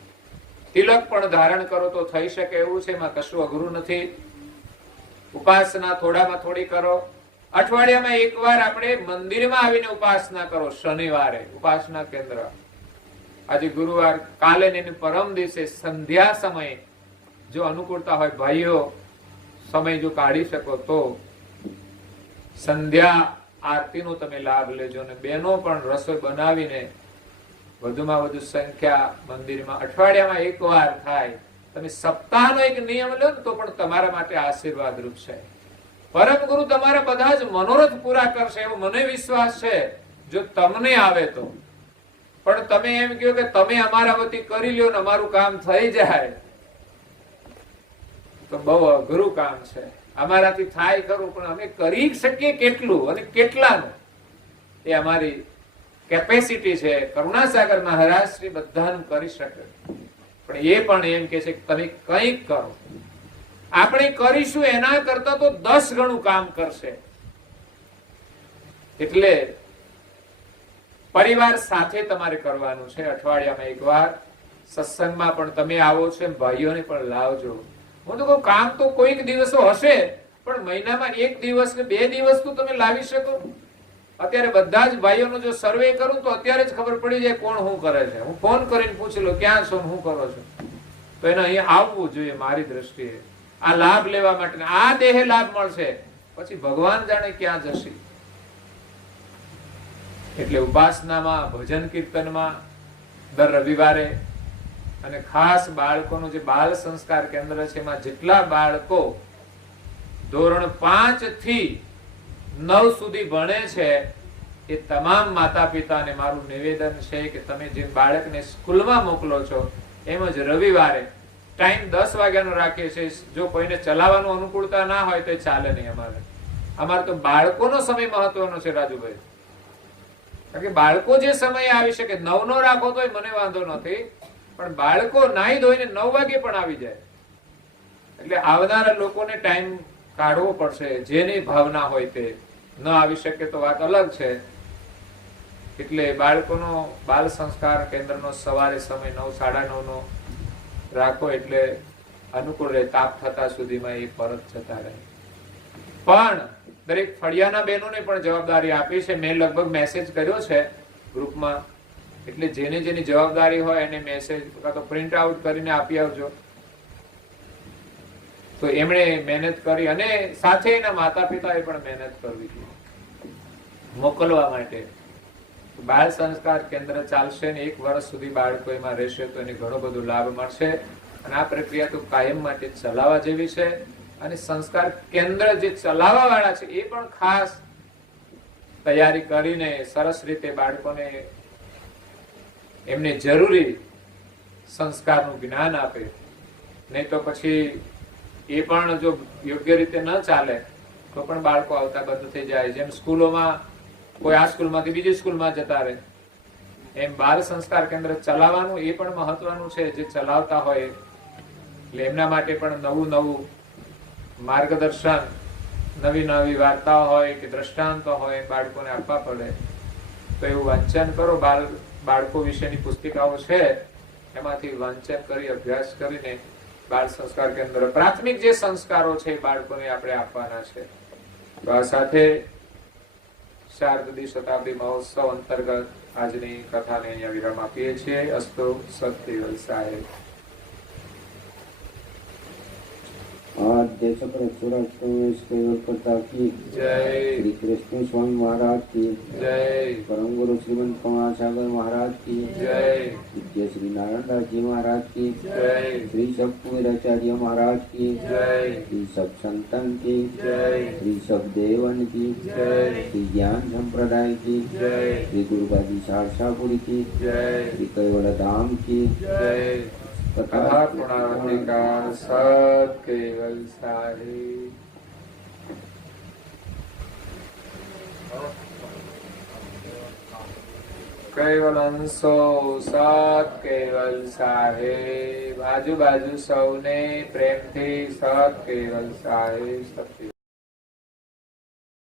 તિલક પણ ધારણ કરો તો થઈ શકે એવું છે, એમાં કશું અઘરું નથી. ઉપાસના થોડામાં થોડી કરો. અઠવાડિયામાં એકવાર આપણે મંદિરમાં આવીને ઉપાસના કરો. શનિવારે ઉપાસના કેન્દ્ર, આજે ગુરુવાર, કાલે ને પરમ દિવસે સંધ્યા સમયે જો અનુકૂળતા હોય ભાઈઓ, સમય જો કાઢી શકો તો સંધ્યા આરતીનો તમે લાભ લેજો. અને બહેનો પણ રસોઈ બનાવીને વધુમાં વધુ સંખ્યા મંદિરમાં અઠવાડિયામાં એકવાર થાય. તમે સપ્તાહનો એક નિયમ લો ને તો પણ તમારા માટે આશીર્વાદ રૂપ છે. પરમ ગુરુ તમારા બધા જ મનોરથ પૂરા કરશે એવો મને વિશ્વાસ છે, જો તમને આવે તો. પણ તમે એમ કહો કે તમે અમારા વતી કરી લ્યો ને અમારું કામ થઈ જાય, તો બહુ અઘરું કામ છે. અમારાથી થાય ખરું, પણ અમે કરી શકીએ કેટલું અને કેટલાનું એ અમારી કેપેસિટી છે. કરુણાસાગર મહારાજ શ્રી બધાનું કરી શકે, પણ એ પણ એમ કે છે કે તમે કંઈક કરો. આપણે કરીશું એના કરતા તો 10 ગણું કામ કરશે. એટલે પરિવાર સાથે તમારે કરવાનું છે. અઠવાડિયામાં એકવાર સત્સંગમાં પણ તમે આવો છો, ભાઈઓને પણ લાવજો. હું તો કહું, કામ તો કોઈક દિવસો હશે, પણ મહિનામાં 1 દિવસ ને 2 દિવસ તો તમે લાવી શકો. અત્યારે બધા જ ભાઈઓનો જો સર્વે કરું તો અત્યારે જ ખબર પડી જાય કોણ શું કરે છે. હું ફોન કરીને પૂછી લઉં ક્યાં છો, શું કરો છો, તો એને અહીંયા આવવું જોઈએ. મારી દ્રષ્ટિએ આ લાભ લેવા માટે, આ દેહે લાભ મળશે, પછી ભગવાન જાણે ક્યાં જશે. એટલે ઉપાસનામાં, ભજન કીર્તનમાં દર રવિવારે, અને ખાસ બાળકોનું જે બાલ સંસ્કાર કેન્દ્ર છે એમાં જેટલા બાળકો ધોરણ 5 થી 9 સુધી ભણે છે એ તમામ માતા પિતાને મારું નિવેદન છે કે તમે જે બાળકને સ્કૂલમાં મોકલો છો એમ જ રવિવારે ટાઈમ 10 વાગ્યાનો રાખીએ છીએ. જો કોઈને ચલાવવાનું અનુકૂળતા ના હોય તો ચાલે નહીં. અમારે તો બાળકોનો સમય મહત્વનો છે રાજુભાઈ. કારણ કે બાળકો જે સમયે આવી શકે, 9 નો રાખો તોય મને વાંધો નથી, પણ બાળકો નાહી ધોઈને 9 વાગે પણ આવી જાય. એટલે આવનારા લોકોને ટાઈમ કાઢવો પડશે. જેની ભાવના હોય તે ન આવી શકે તો વાત અલગ છે. એટલે બાળકોનો બાલ સંસ્કાર કેન્દ્રનો સવારે સમય 9, 9:30 નો રાખો, એટલે અનુકૂળ રહે. તાપ થતા સુધીમાં એ પરત જતા રહે. પણ દરેક ફળિયાના બહેનોને પણ જવાબદારી આપી છે. મેં લગભગ મેસેજ કર્યો છે ગ્રુપમાં, એટલે જેને જેની જવાબદારી હોય એને મેસેજ તો પ્રિન્ટ આઉટ કરીને આપી આવજો. તો એમણે મહેનત કરી, અને સાથે એના માતા પિતાએ પણ મહેનત કરવી જોઈએ મોકલવા માટે. બાળ સંસ્કાર કેન્દ્ર ચાલશે ને 1 વર્ષ સુધી બાળકો એમાં રહેશે તો એને ઘણો બધો લાભ મળશે. અને આ પ્રક્રિયા તો કાયમ માટે ચલાવવા જેવી છે. અને સંસ્કાર કેન્દ્ર જે ચલાવવા વાળા છે એ પણ ખાસ તૈયારી કરીને સરસ રીતે બાળકોને એમને જરૂરી સંસ્કારનું જ્ઞાન આપે. નહીં તો પછી એ પણ જો યોગ્ય રીતે ન ચાલે તો પણ બાળકો આવતા બંધ થઈ જાય. જેમ સ્કૂલોમાં કોઈ આ સ્કૂલમાંથી બીજી સ્કૂલમાં જતા રહે, એમ બાળ સંસ્કાર કેન્દ્ર ચલાવવાનું એ પણ મહત્વનું છે. જે ચલાવતા હોય એટલે એમના માટે પણ નવું માર્ગદર્શન, નવી વાર્તાઓ હોય કે દ્રષ્ટાંતો હોય બાળકોને આપવા પડે. તો એવું વાંચન કરો. બાળકો વિશેની પુસ્તિકાઓ છે, એમાંથી વાંચન કરી અભ્યાસ કરીને બાળ સંસ્કાર કેન્દ્ર પ્રાથમિક જે સંસ્કારો છે એ બાળકોને આપણે આપવાના છે. તો આ સાથે શારદી શતાબ્દી મહોત્સવ અંતર્ગત આજની કથાને અહીંયા વિરામ આપીએ છીએ. અસ્તુ સત્ય સાહેબ. आद्य चक्र सुरक्षेश करता की जय. श्री कृष्ण स्वामी महाराज की जय. परम गुरु श्रीमंत करुणासागर महाराज की जय. विद्या श्री नारायण दास जी महाराज की जय. श्री सप्तपुराचार्य महाराज की जय. श्री सब संतन की जय. श्री सब देवन की जय. श्री ज्ञान संप्रदाय की जय. श्री गुरुगादी शारसापुरी की जय. श्री कैवल धाम की जय. कथा पुराणिका सत केवल साहिब. कैवलंसो સત કેવલ સાહેબ. આજુબાજુ સૌને પ્રેમથી સત કેવલ સાહેબ સત્ય.